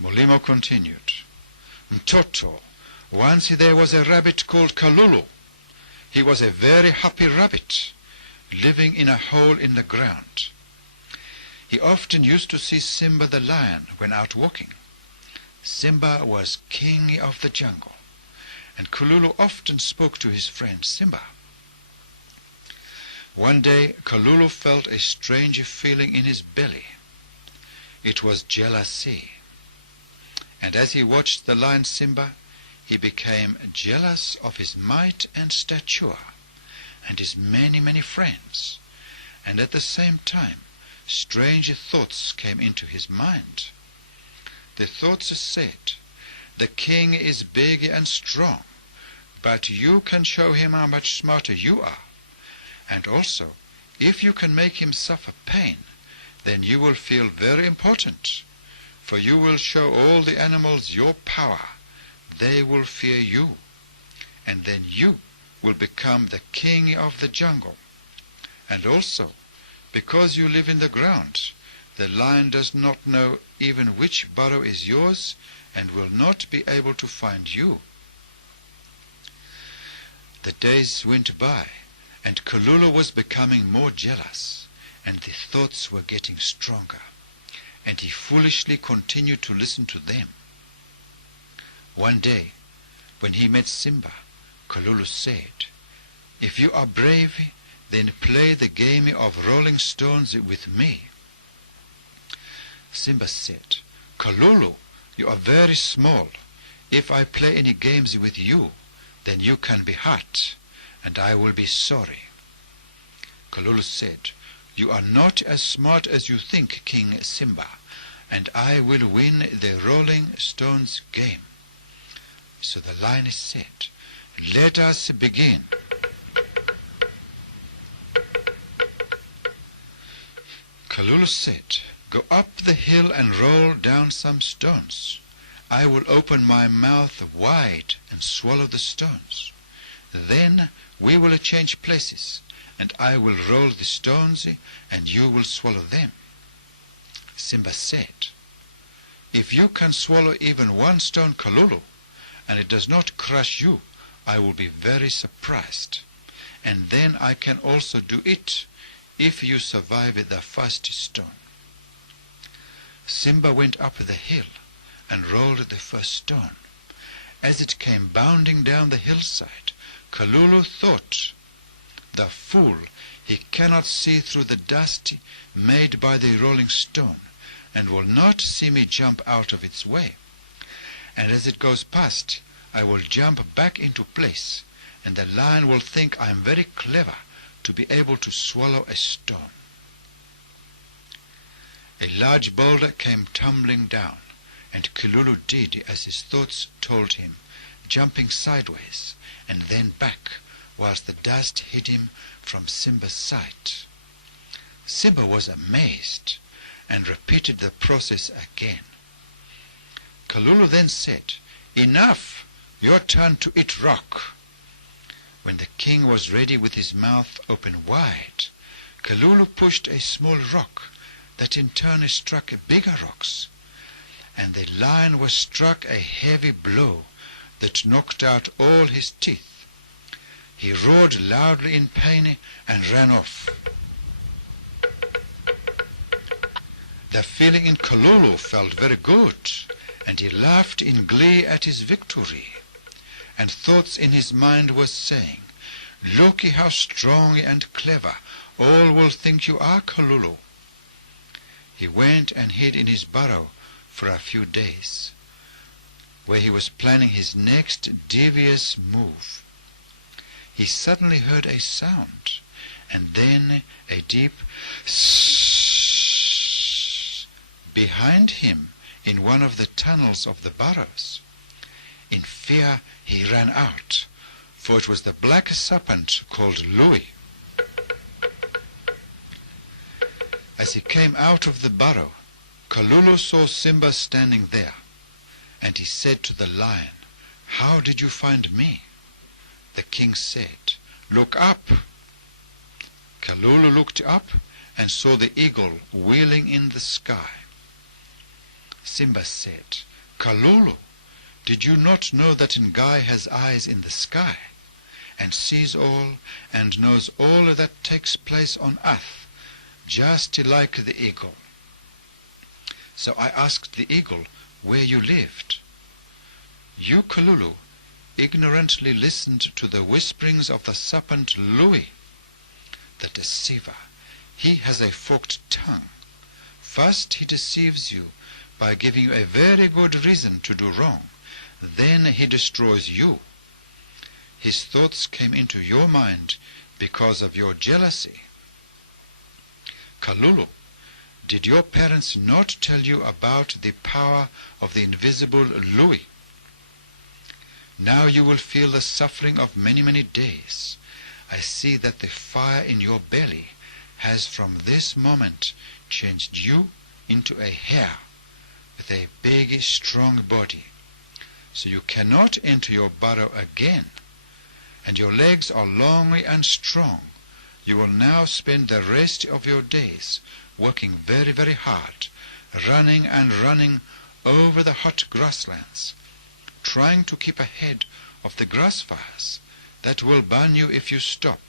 Mulimo continued. Mtoto, once there was a rabbit called Kalulu. He was a very happy rabbit, living in a hole in the ground. He often used to see Simba the lion when out walking. Simba was king of the jungle, and Kalulu often spoke to his friend Simba. One day Kalulu felt a strange feeling in his belly. It was jealousy. And as he watched the lion Simba, he became jealous of his might and stature, and his many, many friends. And at the same time, strange thoughts came into his mind. The thoughts said, "The king is big and strong, but you can show him how much smarter you are. And also, if you can make him suffer pain, then you will feel very important, for you will show all the animals your power. They will fear you, and then you will become the king of the jungle. And also, because you live in the ground, the lion does not know even which burrow is yours and will not be able to find you." The days went by, and Kalulu was becoming more jealous, and the thoughts were getting stronger, and he foolishly continued to listen to them. One day, when he met Simba, Kalulu said, "If you are brave, then play the game of rolling stones with me." Simba said, "Kalulu, you are very small. If I play any games with you, then you can be hurt, and I will be sorry." Kalulu said, "You are not as smart as you think, King Simba, and I will win the rolling stones game." So the lion said, "Let us begin." Kalulu said, "Go up the hill and roll down some stones. I will open my mouth wide and swallow the stones. Then we will change places, and I will roll the stones, and you will swallow them." Simba said, "If you can swallow even one stone, Kalulu, and it does not crush you, I will be very surprised. And then I can also do it if you survive the first stone." Simba went up the hill and rolled the first stone. As it came bounding down the hillside, Kalulu thought, "The fool, he cannot see through the dust made by the rolling stone, and will not see me jump out of its way. And as it goes past, I will jump back into place, and the lion will think I am very clever to be able to swallow a stone." A large boulder came tumbling down, and Kalulu did as his thoughts told him, jumping sideways and then back, whilst the dust hid him from Simba's sight. Simba was amazed and repeated the process again. Kalulu then said, "Enough! Your turn to eat rock." When the king was ready with his mouth open wide, Kalulu pushed a small rock that in turn struck bigger rocks, and the lion was struck a heavy blow that knocked out all his teeth. He roared loudly in pain and ran off. The feeling in Kalulu felt very good, and he laughed in glee at his victory, and thoughts in his mind were saying, "Look how strong and clever All will think you are Kalulu." He went and hid in his burrow for a few days, where he was planning his next devious move. He suddenly heard a sound, and then a deep "sssss" behind him in one of the tunnels of the burrows. In fear he ran out, for it was the black serpent called Louis. As he came out of the burrow, Kalulu saw Simba standing there, and he said to the lion, "How did you find me?" The king said, "Look up." Kalulu looked up and saw the eagle wheeling in the sky. Simba said, "Kalulu, did you not know that Ngai has eyes in the sky, and sees all, and knows all that takes place on earth, just like the eagle? So I asked the eagle where you lived. You, Kalulu, ignorantly listened to the whisperings of the serpent Louis, the deceiver. He has a forked tongue. First he deceives you by giving you a very good reason to do wrong. Then he destroys you. His thoughts came into your mind because of your jealousy. Kalulu, did your parents not tell you about the power of the invisible Louis? Now you will feel the suffering of many, many days. I see that the fire in your belly has from this moment changed you into a hare with a big, strong body. So you cannot enter your burrow again, and your legs are long and strong. You will now spend the rest of your days working very, very hard, running and running over the hot grasslands, trying to keep ahead of the grass fires that will burn you if you stop.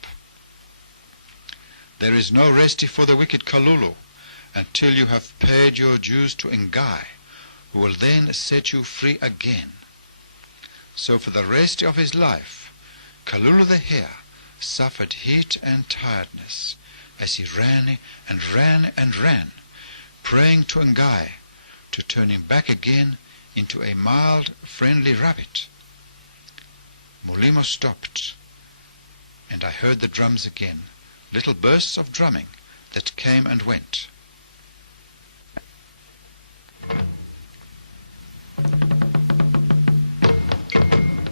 There is no rest for the wicked Kalulu until you have paid your dues to Ngai, who will then set you free again. So for the rest of his life, Kalulu the hare suffered heat and tiredness as he ran and ran and ran, praying to Ngai to turn him back again into a mild, friendly rabbit. Mulimo stopped, and I heard the drums again, little bursts of drumming that came and went.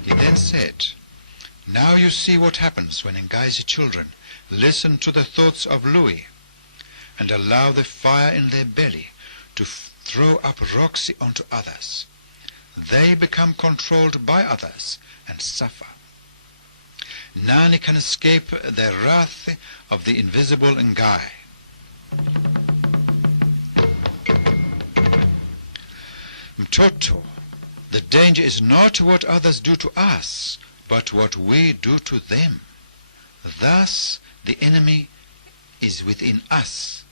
He then said, "Now you see what happens when Ngai's children listen to the thoughts of Louis and allow the fire in their belly to throw up rocks onto others. They become controlled by others and suffer. None can escape the wrath of the invisible Ngai." Mtoto, the danger is not what others do to us, but what we do to them. Thus the enemy is within us,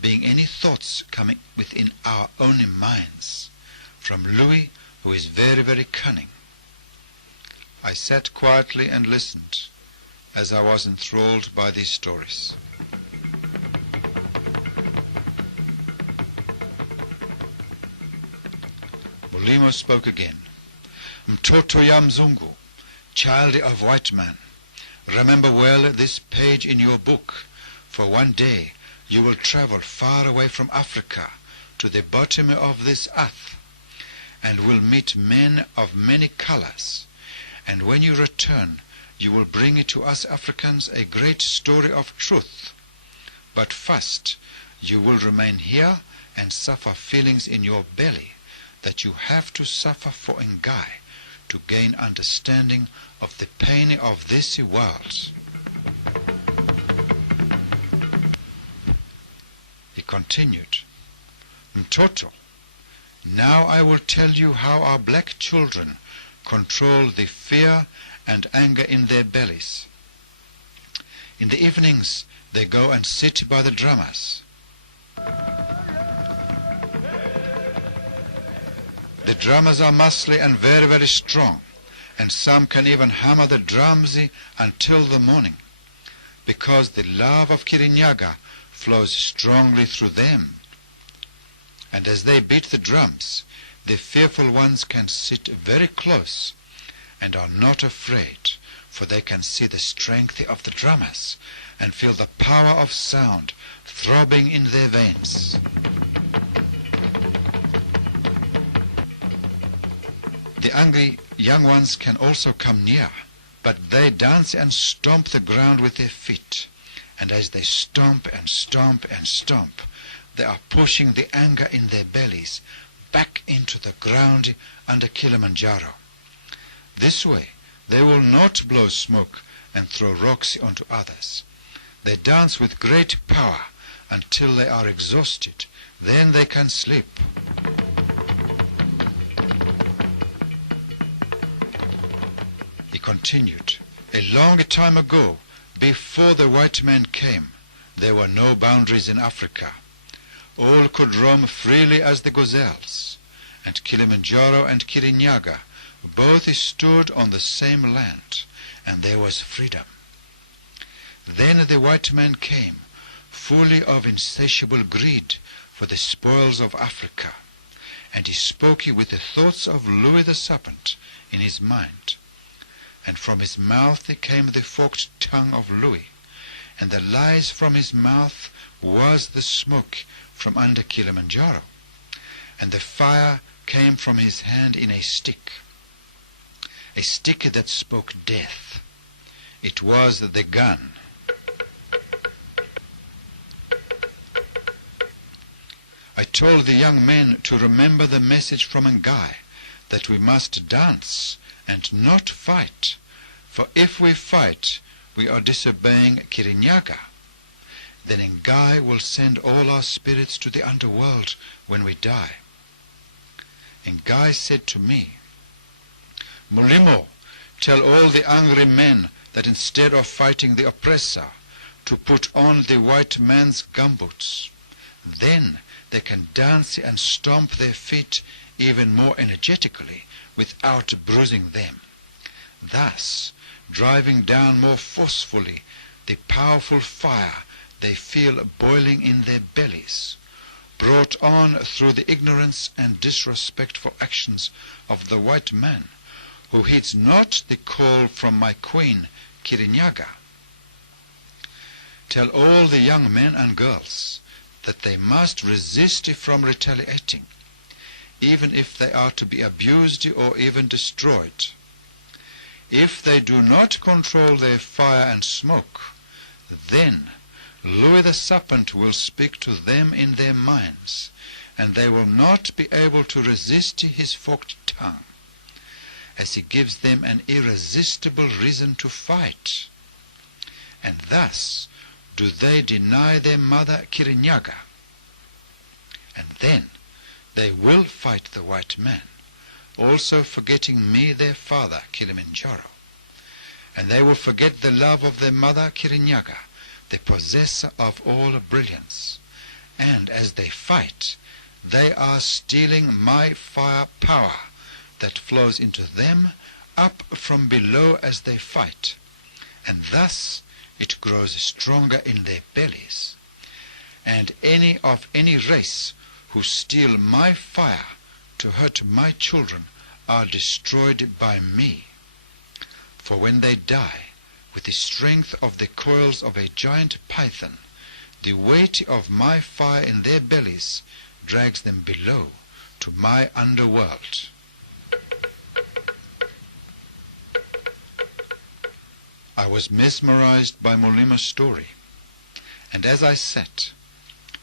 being any thoughts coming within our own minds, from Louis, who is very, very cunning. I sat quietly and listened as I was enthralled by these stories. Mulimo spoke again. "Mtoto ya mzungu, child of white man, remember well this page in your book, for one day you will travel far away from Africa to the bottom of this earth, and will meet men of many colors. And when you return, you will bring to us Africans a great story of truth. But first, you will remain here and suffer feelings in your belly that you have to suffer for Ngai to gain understanding of the pain of this world." He continued, "Mtoto, now I will tell you how our black children control the fear and anger in their bellies. In the evenings they go and sit by the drummers. The drummers are muscly and very, very strong, and some can even hammer the drums until the morning. because the love of Kirinyaga flows strongly through them. And as they beat the drums, the fearful ones can sit very close and are not afraid, for they can see the strength of the drummers and feel the power of sound throbbing in their veins. The angry young ones can also come near, but they dance and stomp the ground with their feet, and as they stomp and stomp and stomp, they are pushing the anger in their bellies back into the ground under Kilimanjaro. This way they will not blow smoke and throw rocks onto others. They dance with great power until they are exhausted. Then they can sleep. He continued, "A long time ago, before the white man came, there were no boundaries in Africa. All could roam freely as the gazelles, and Kilimanjaro and Kirinyaga both stood on the same land, and there was freedom. Then the white man came, full of insatiable greed for the spoils of Africa, and he spoke with the thoughts of Louis the Serpent in his mind. And from his mouth came the forked tongue of Louis, and the lies from his mouth was the smoke from under Kilimanjaro, and the fire came from his hand in a stick that spoke death. It was the gun. I told the young men to remember the message from Ngai, that we must dance and not fight, for if we fight, we are disobeying Kirinyaga. Then Ngai will send all our spirits to the underworld when we die." Ngai said to me, "Mulimo, tell all the angry men that instead of fighting the oppressor, to put on the white man's gumboots. Then they can dance and stomp their feet even more energetically without bruising them, thus driving down more forcefully the powerful fire they feel boiling in their bellies, brought on through the ignorance and disrespectful actions of the white man, who heeds not the call from my queen Kirinyaga. Tell all the young men and girls that they must resist from retaliating, even if they are to be abused or even destroyed. If they do not control their fire and smoke, then Louis the Serpent will speak to them in their minds, and they will not be able to resist his forked tongue, as he gives them an irresistible reason to fight. And thus do they deny their mother Kirinyaga. And then they will fight the white man, also forgetting me, their father, Kilimanjaro. And they will forget the love of their mother Kirinyaga, the possessor of all brilliance. And as they fight, they are stealing my fire power that flows into them up from below as they fight, and thus it grows stronger in their bellies. And any of any race who steal my fire to hurt my children are destroyed by me. For when they die, with the strength of the coils of a giant python, the weight of my fire in their bellies drags them below to my underworld. I was mesmerized by Mulimo's story, and as I sat,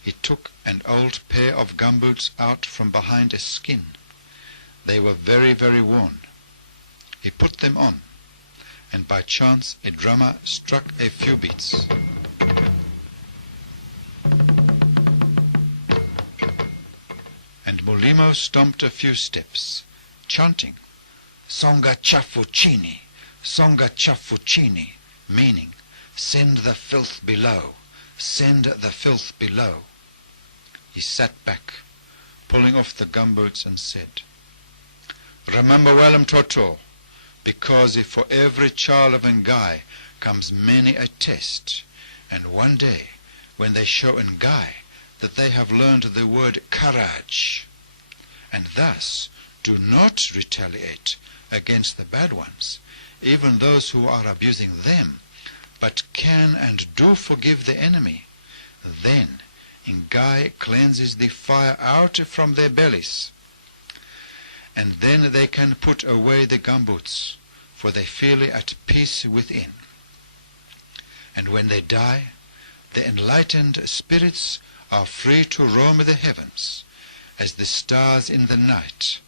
he took an old pair of gumboots out from behind a skin. They were very, very worn. He put them on, and by chance a drummer struck a few beats. And Mulimo stomped a few steps, chanting, "Songa Chafuchini, Songa Chafuchini," meaning, "Send the filth below, send the filth below." He sat back, pulling off the gumboots, and said, "Remember well, Mtoto, because if for every child of Ngai comes many a test, And one day, when they show Ngai that they have learned the word courage, and thus do not retaliate against the bad ones, even those who are abusing them, but can and do forgive the enemy, then Ngai cleanses the fire out from their bellies, and then they can put away the gumboots, for they feel at peace within. And when they die, the enlightened spirits are free to roam the heavens, as the stars in the night,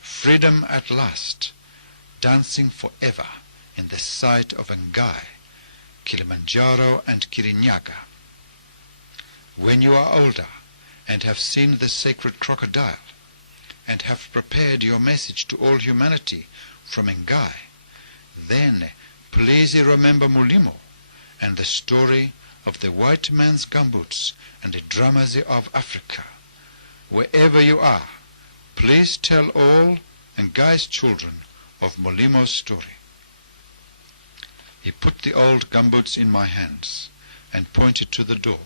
freedom at last, dancing forever in the sight of Ngai, Kilimanjaro and Kirinyaga. When you are older and have seen the sacred crocodile, and have prepared your message to all humanity from Ngai, then please remember Mulimo and the story of the white man's gumboots and the drummers of Africa. Wherever you are, please tell all Ngai's children of Mulimo's story. He put the old gumboots in my hands and pointed to the door,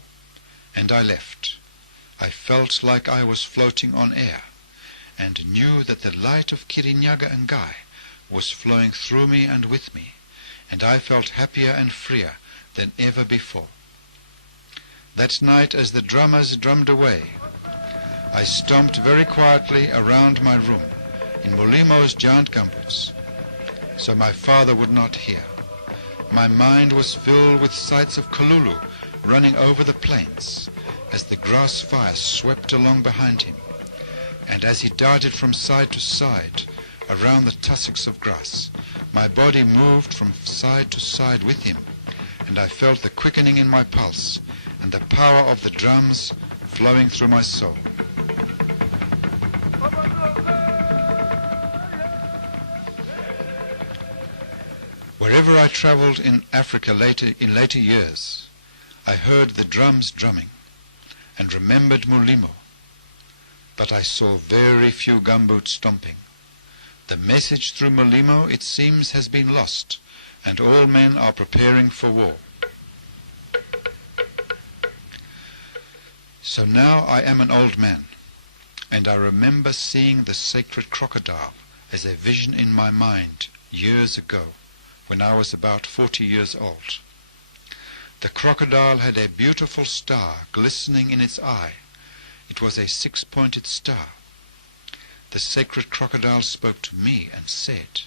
and I left. I felt like I was floating on air, and knew that the light of Kirinyaga Ngai was flowing through me and with me, and I felt happier and freer than ever before. That night, as the drummers drummed away, I stomped very quietly around my room in Mulimo's giant gumboots, so my father would not hear. My mind was filled with sights of Kalulu running over the plains as the grass fire swept along behind him, and as he darted from side to side around the tussocks of grass, my body moved from side to side with him, and I felt the quickening in my pulse and the power of the drums flowing through my soul. Wherever I traveled in Africa in later years, I heard the drums drumming and remembered Mulimo, but I saw very few gumboots stomping. The message through Mulimo, it seems, has been lost, and all men are preparing for war. So now I am an old man, and I remember seeing the sacred crocodile as a vision in my mind years ago, when I was about 40 years old. The crocodile had a beautiful star glistening in its eye. It was a 6-pointed star. The sacred crocodile spoke to me and said,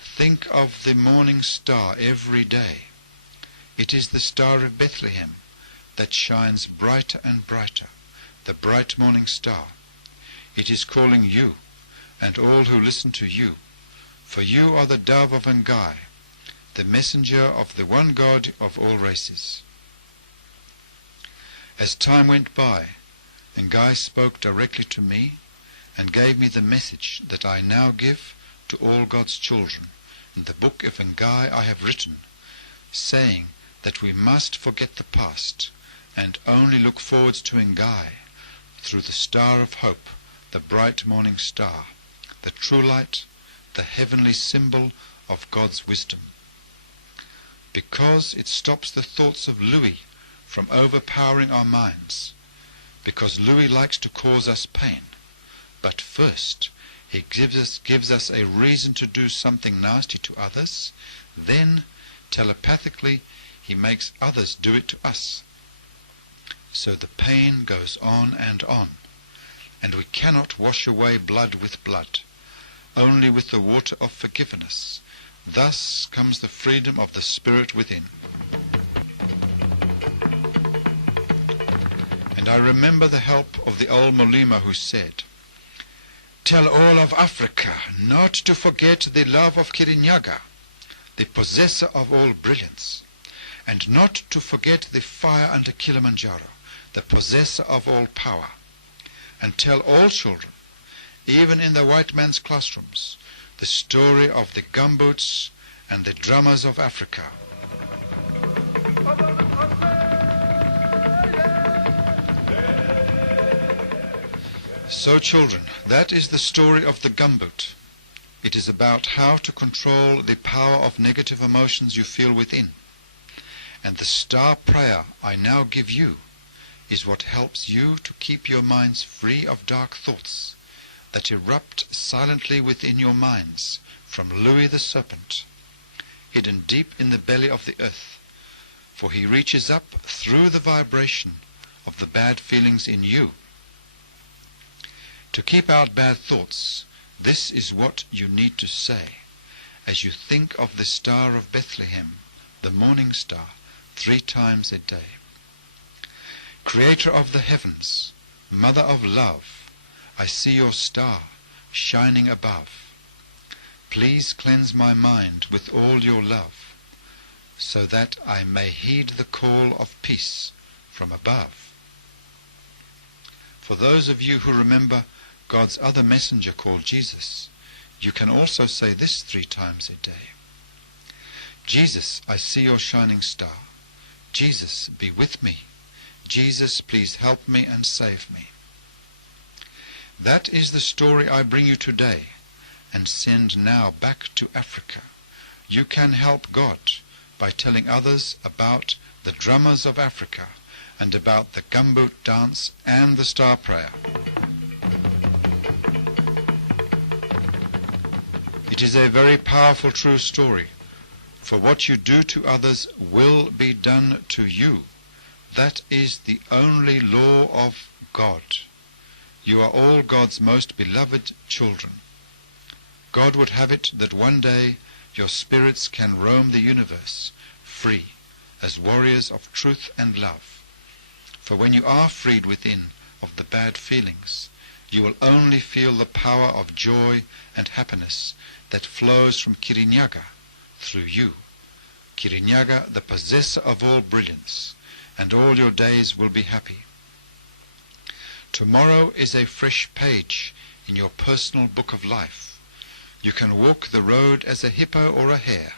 "Think of the morning star every day. It is the star of Bethlehem that shines brighter and brighter, the bright morning star. It is calling you and all who listen to you, for you are the dove of Ngai, the messenger of the one God of all races." As time went by, Ngai spoke directly to me and gave me the message that I now give to all God's children in the book of Ngai I have written, saying that we must forget the past and only look forwards to Ngai through the star of hope, the bright morning star, the true light, the heavenly symbol of God's wisdom. Because it stops the thoughts of Louis from overpowering our minds, because Louis likes to cause us pain, but first he gives us a reason to do something nasty to others, then telepathically he makes others do it to us. So the pain goes on, and we cannot wash away blood with blood, only with the water of forgiveness. Thus comes the freedom of the spirit within. And I remember the help of the old Mulima who said, "Tell all of Africa not to forget the love of Kirinyaga, the possessor of all brilliance, and not to forget the fire under Kilimanjaro, the possessor of all power. And tell all children, even in the white man's classrooms, the story of the gumboots and the drummers of Africa." So children, that is the story of the gumboot. It is about how to control the power of negative emotions you feel within, And the star prayer I now give you is what helps you to keep your minds free of dark thoughts that erupt silently within your minds from Louis the serpent, hidden deep in the belly of the earth, for he reaches up through the vibration of the bad feelings in you. To keep out bad thoughts, this is what you need to say as you think of the Star of Bethlehem, the morning star, 3 times a day. Creator of the heavens, Mother of love, I see your star shining above. Please cleanse my mind with all your love, so that I may heed the call of peace from above. For those of you who remember God's other messenger called Jesus, you can also say this 3 times a day. Jesus, I see your shining star. Jesus, be with me. Jesus, please help me and save me. That is the story I bring you today and send now back to Africa. You can help God by telling others about the drummers of Africa and about the gumboot dance and the star prayer. It is a very powerful true story, for what you do to others will be done to you. That is the only law of God. You are all God's most beloved children. God would have it that one day your spirits can roam the universe, free, as warriors of truth and love. For when you are freed within of the bad feelings, you will only feel the power of joy and happiness that flows from Kirinyaga through you. Kirinyaga, the possessor of all brilliance, and all your days will be happy. Tomorrow is a fresh page in your personal book of life. You can walk the road as a hippo or a hare,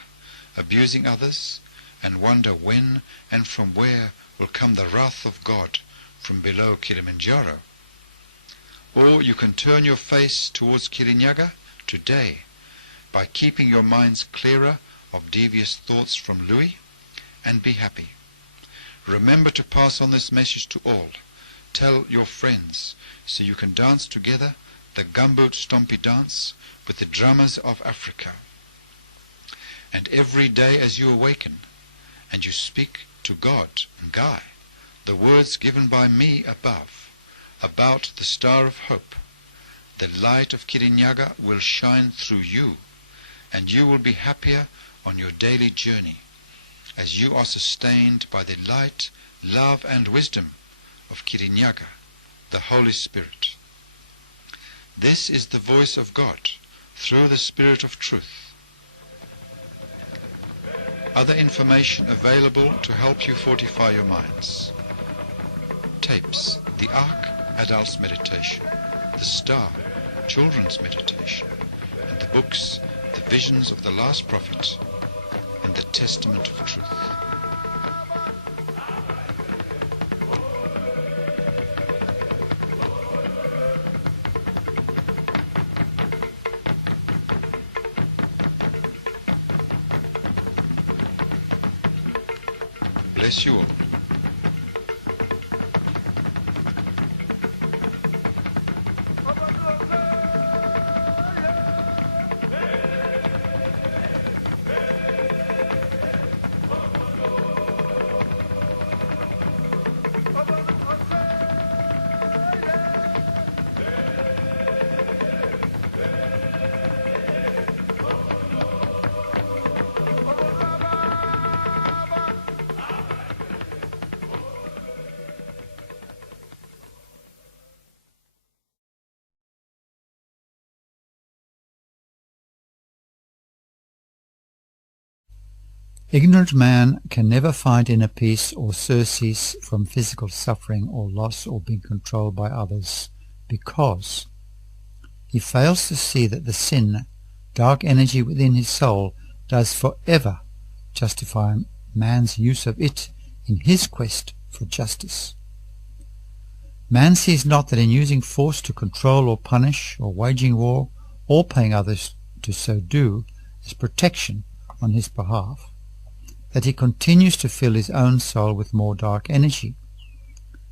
abusing others, and wonder when and from where will come the wrath of God from below Kilimanjaro. Or you can turn your face towards Kirinyaga today by keeping your minds clearer of devious thoughts from Louis, and be happy. Remember to pass on this message to all. Tell your friends so you can dance together the gumboot stompy dance with the drummers of Africa. And every day as you awaken and you speak to God and Guy the words given by me above about the star of hope, the light of Kirinyaga will shine through you, and you will be happier on your daily journey as you are sustained by the light, love and wisdom of Kirinyaga, the Holy Spirit. This is the voice of God through the Spirit of truth. Other information available to help you fortify your minds. Tapes, the Ark, Adults Meditation, the Star, Children's Meditation, and the books, the Visions of the Last Prophet, and the Testament of Truth. Bless you all. Ignorant man can never find inner peace or surcease from physical suffering or loss or being controlled by others, because he fails to see that the sin, dark energy within his soul, does forever justify man's use of it in his quest for justice. Man sees not that in using force to control or punish, or waging war, or paying others to so do, is protection on his behalf. that he continues to fill his own soul with more dark energy.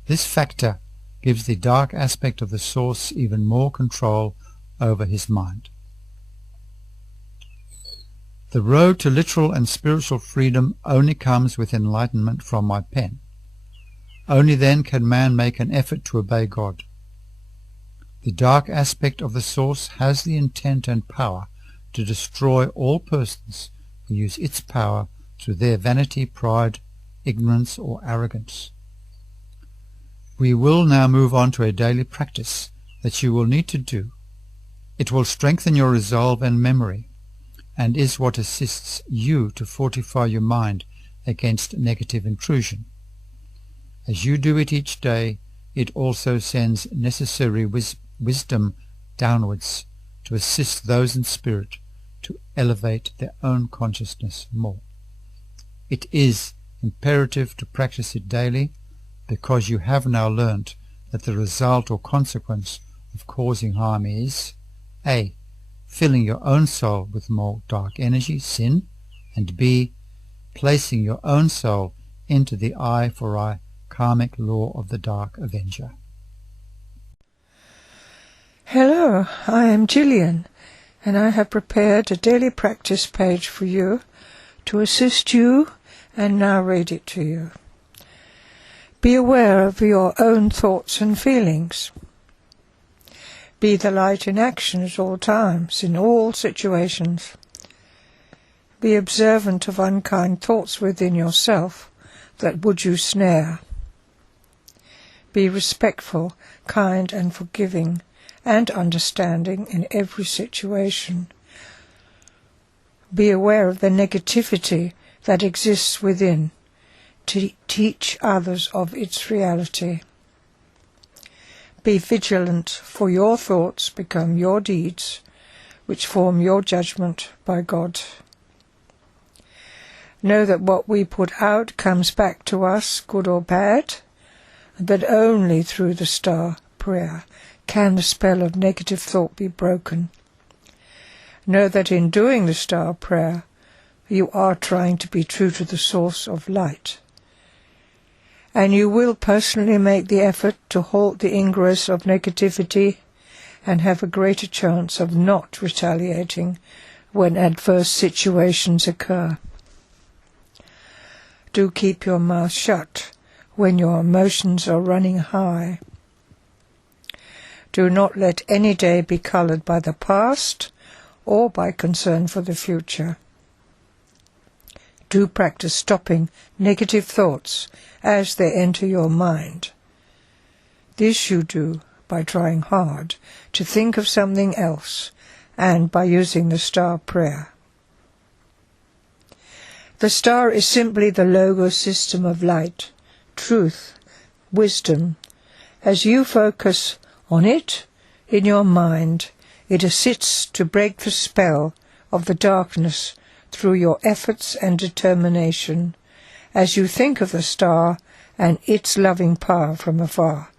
This factor gives the dark aspect of the source even more control over his mind. The road to literal and spiritual freedom only comes with enlightenment from my pen. Only then can man make an effort to obey God. The dark aspect of the source has the intent and power to destroy all persons who use its power through their vanity, pride, ignorance, or arrogance. We will now move on to a daily practice that you will need to do. It will strengthen your resolve and memory, and is what assists you to fortify your mind against negative intrusion. As you do it each day, it also sends necessary wisdom downwards to assist those in spirit to elevate their own consciousness more. It is imperative to practice it daily, because you have now learnt that the result or consequence of causing harm is A. Filling your own soul with more dark energy, sin, and B. Placing your own soul into the eye for eye karmic law of the Dark Avenger. Hello, I am Gillian, and I have prepared a daily practice page for you to assist you and now read it to you. Be aware of your own thoughts and feelings. Be the light in action at all times, in all situations. Be observant of unkind thoughts within yourself that would you snare. Be respectful, kind and forgiving and understanding in every situation. Be aware of the negativity that exists within, to teach others of its reality. Be vigilant, for your thoughts become your deeds, which form your judgment by God. Know that what we put out comes back to us, good or bad, and that only through the star prayer can the spell of negative thought be broken. Know that in doing the star prayer, you are trying to be true to the source of light. And you will personally make the effort to halt the ingress of negativity and have a greater chance of not retaliating when adverse situations occur. Do keep your mouth shut when your emotions are running high. Do not let any day be coloured by the past or by concern for the future. Do practice stopping negative thoughts as they enter your mind. This you do by trying hard to think of something else and by using the star prayer. The star is simply the logo system of light, truth, wisdom. As you focus on it in your mind, it assists to break the spell of the darkness through your efforts and determination, as you think of the star and its loving power from afar.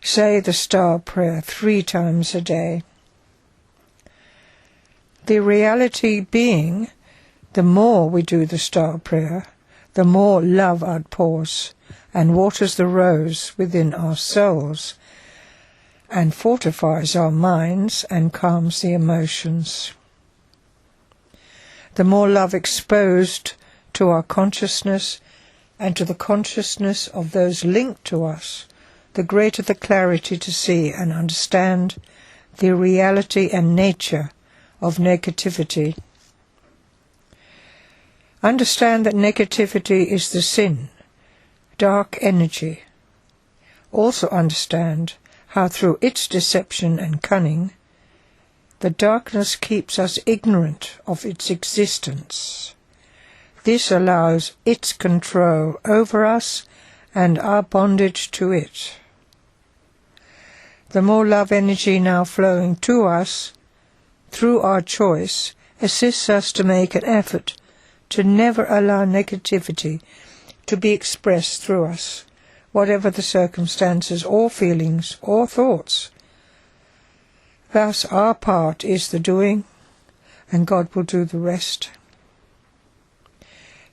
Say the star prayer 3 times a day. The reality being, the more we do the star prayer, the more love outpours and waters the rose within our souls and fortifies our minds and calms the emotions. The more love exposed to our consciousness and to the consciousness of those linked to us, the greater the clarity to see and understand the reality and nature of negativity. Understand that negativity is the sin, dark energy. Also understand how through its deception and cunning, the darkness keeps us ignorant of its existence. This allows its control over us and our bondage to it. The more love energy now flowing to us, through our choice, assists us to make an effort to never allow negativity to be expressed through us, whatever the circumstances or feelings or thoughts. Thus our part is the doing, and God will do the rest.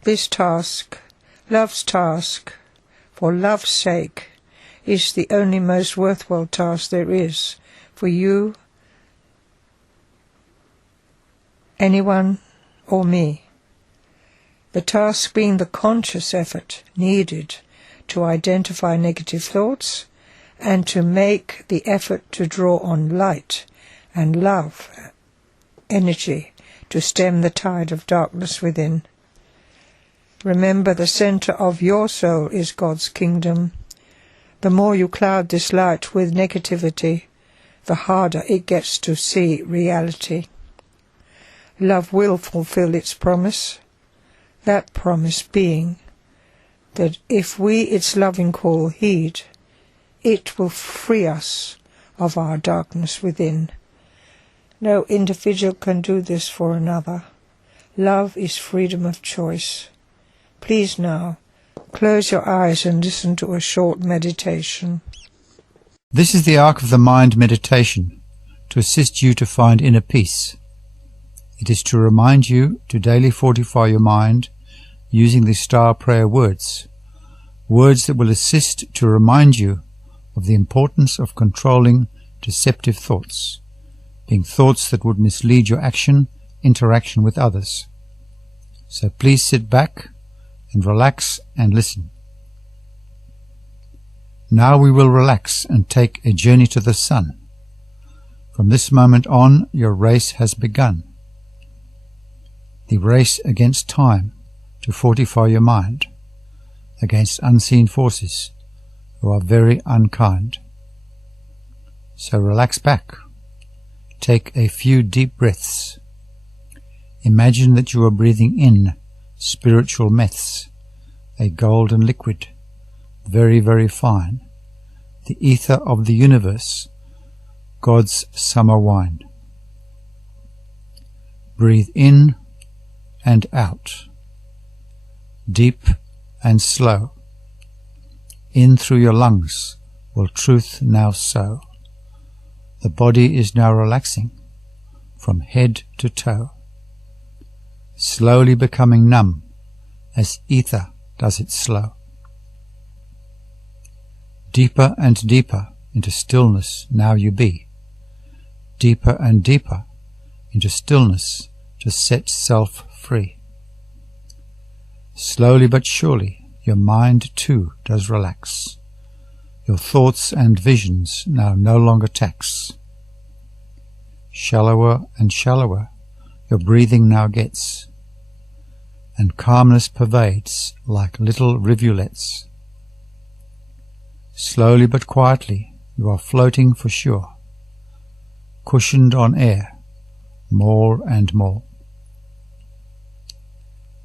This task, love's task, for love's sake, is the only most worthwhile task there is for you, anyone, or me. The task being the conscious effort needed to identify negative thoughts and to make the effort to draw on light and love, energy, to stem the tide of darkness within. Remember, the center of your soul is God's kingdom. The more you cloud this light with negativity, the harder it gets to see reality. Love will fulfill its promise, that promise being that if we its loving call heed, it will free us of our darkness within. No individual can do this for another. Love is freedom of choice. Please now, close your eyes and listen to a short meditation. This is the Arc of the Mind meditation to assist you to find inner peace. It is to remind you to daily fortify your mind using the star prayer words, words that will assist to remind you of the importance of controlling deceptive thoughts, being thoughts that would mislead your interaction with others. So please sit back and relax and listen. Now we will relax and take a journey to the sun. From this moment on, your race has begun. The race against time to fortify your mind, against unseen forces who are very unkind. So relax back. Take a few deep breaths. Imagine that you are breathing in spiritual meths, a golden liquid, very, very fine, the ether of the universe, God's summer wine. Breathe in and out, deep and slow. In through your lungs will truth now sow. The body is now relaxing from head to toe, slowly becoming numb as ether does it slow. Deeper and deeper into stillness now you be, deeper and deeper into stillness to set self free. Slowly but surely your mind too does relax. Your thoughts and visions now no longer tax. Shallower and shallower your breathing now gets, and calmness pervades like little rivulets. Slowly but quietly you are floating for sure, cushioned on air, more and more.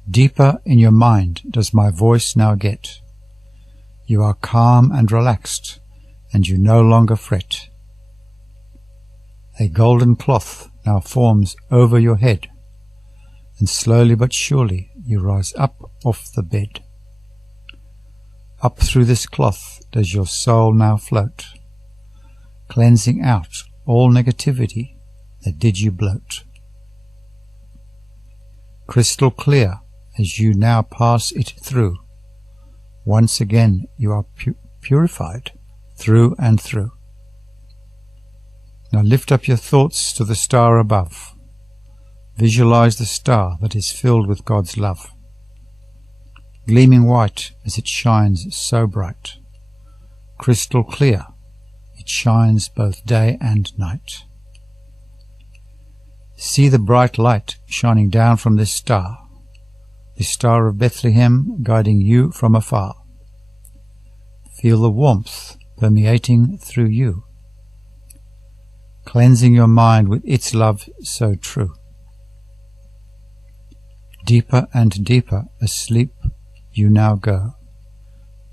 Deeper in your mind does my voice now get. You are calm and relaxed, and you no longer fret. A golden cloth now forms over your head, and slowly but surely you rise up off the bed. Up through this cloth does your soul now float, cleansing out all negativity that did you bloat. Crystal clear as you now pass it through, once again you are purified through and through. Now lift up your thoughts to the star above. Visualize the star that is filled with God's love, gleaming white as it shines so bright. Crystal clear, it shines both day and night. See the bright light shining down from this star, the Star of Bethlehem guiding you from afar. Feel the warmth permeating through you, cleansing your mind with its love so true. Deeper and deeper asleep you now go,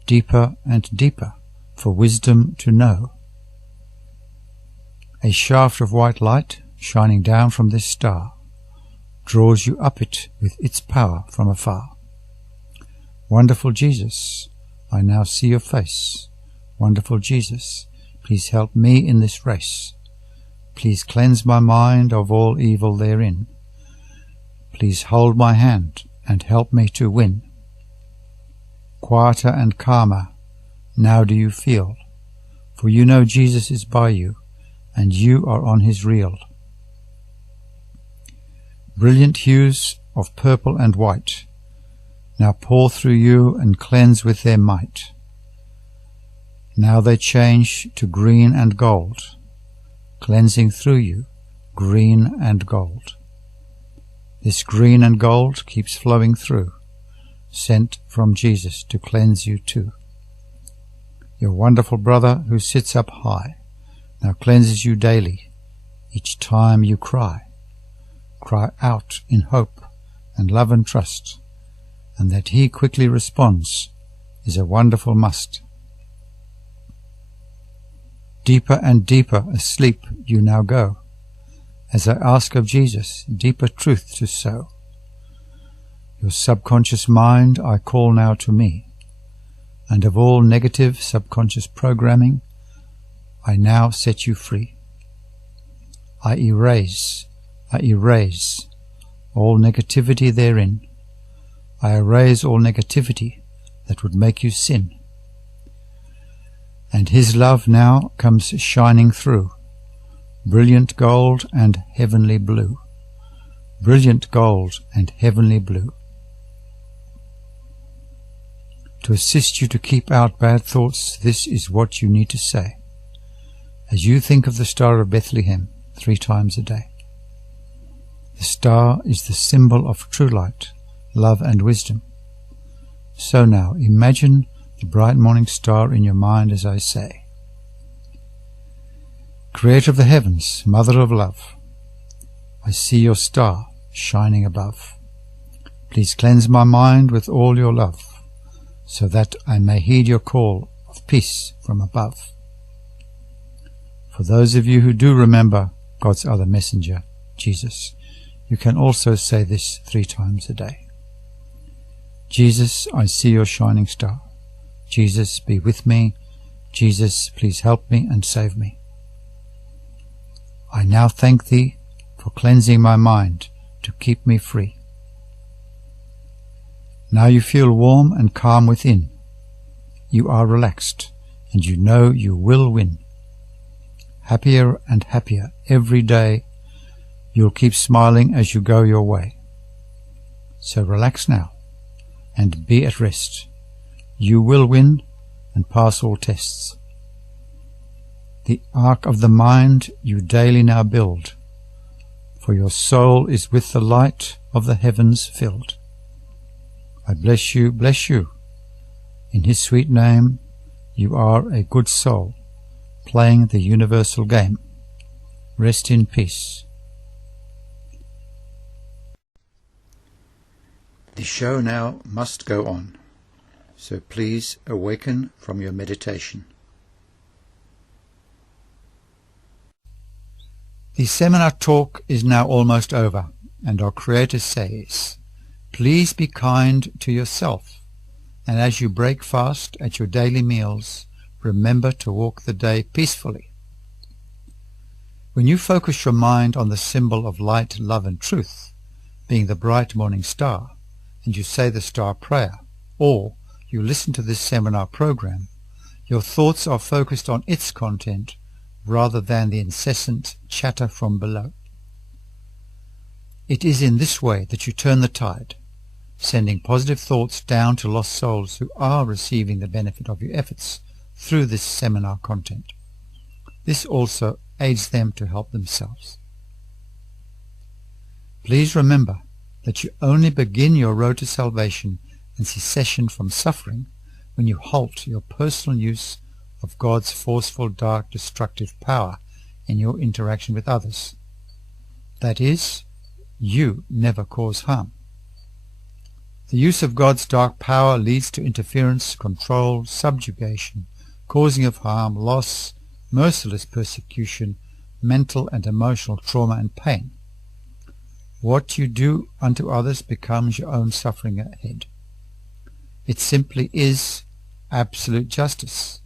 deeper and deeper for wisdom to know. A shaft of white light shining down from this star draws you up it with its power from afar. Wonderful Jesus, I now see your face. Wonderful Jesus, please help me in this race. Please cleanse my mind of all evil therein. Please hold my hand and help me to win. Quieter and calmer now do you feel, for you know Jesus is by you, and you are on his reel. Brilliant hues of purple and white now pour through you and cleanse with their might. Now they change to green and gold, cleansing through you, green and gold. This green and gold keeps flowing through, sent from Jesus to cleanse you too. Your wonderful brother who sits up high now cleanses you daily, each time you cry. Cry out in hope and love and trust, and that he quickly responds is a wonderful must. Deeper and deeper asleep you now go, as I ask of Jesus deeper truth to sow. Your subconscious mind I call now to me, and of all negative subconscious programming I now set you free. I erase all negativity therein. I erase all negativity that would make you sin. And his love now comes shining through, brilliant gold and heavenly blue, brilliant gold and heavenly blue. To assist you to keep out bad thoughts, this is what you need to say, as you think of the Star of Bethlehem 3 times a day. The star is the symbol of true light, love and wisdom. So now imagine the bright morning star in your mind as I say, Creator of the heavens, Mother of love, I see your star shining above. Please cleanse my mind with all your love, so that I may heed your call of peace from above. For those of you who do remember God's other messenger, Jesus, you can also say this 3 times a day. Jesus, I see your shining star. Jesus, be with me. Jesus, please help me and save me. I now thank thee for cleansing my mind to keep me free. Now you feel warm and calm within. You are relaxed, and you know you will win. Happier and happier every day. You'll keep smiling as you go your way. So relax now and be at rest. You will win and pass all tests. The ark of the mind you daily now build, for your soul is with the light of the heavens filled. I bless you, bless you. In his sweet name, you are a good soul, playing the universal game. Rest in peace. The show now must go on, so please awaken from your meditation. The seminar talk is now almost over, and our Creator says, please be kind to yourself, and as you break fast at your daily meals, remember to walk the day peacefully. When you focus your mind on the symbol of light, love and truth, being the bright morning star, and you say the star prayer, or you listen to this seminar program, your thoughts are focused on its content rather than the incessant chatter from below. It is in this way that you turn the tide, sending positive thoughts down to lost souls who are receiving the benefit of your efforts through this seminar content. This also aids them to help themselves. Please remember that you only begin your road to salvation and cessation from suffering when you halt your personal use of God's forceful, dark, destructive power in your interaction with others. That is, you never cause harm. The use of God's dark power leads to interference, control, subjugation, causing of harm, loss, merciless persecution, mental and emotional trauma and pain. What you do unto others becomes your own suffering ahead. It simply is absolute justice,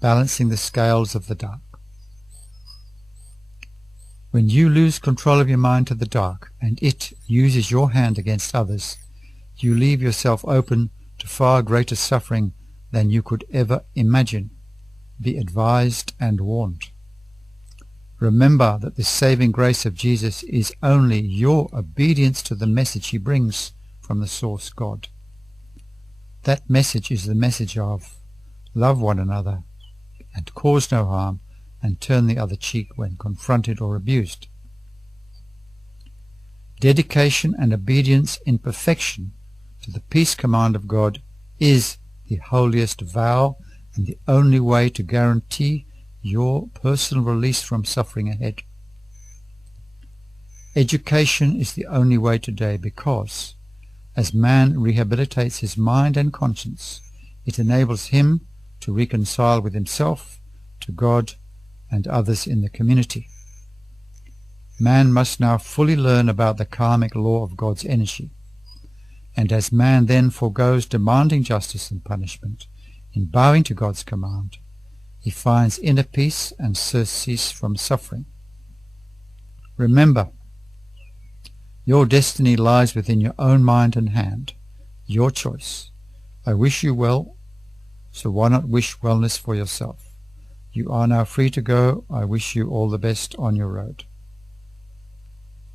balancing the scales of the dark. When you lose control of your mind to the dark, and it uses your hand against others, you leave yourself open to far greater suffering than you could ever imagine. Be advised and warned. Remember that the saving grace of Jesus is only your obedience to the message he brings from the source God. That message is the message of love one another and cause no harm and turn the other cheek when confronted or abused. Dedication and obedience in perfection to the peace command of God is the holiest vow and the only way to guarantee your personal release from suffering ahead. Education is the only way today because, as man rehabilitates his mind and conscience, it enables him to reconcile with himself, to God, and others in the community. Man must now fully learn about the karmic law of God's energy, and as man then forgoes demanding justice and punishment in bowing to God's command, he finds inner peace and surcease from suffering. Remember, your destiny lies within your own mind and hand, your choice. I wish you well, so why not wish wellness for yourself? You are now free to go. I wish you all the best on your road.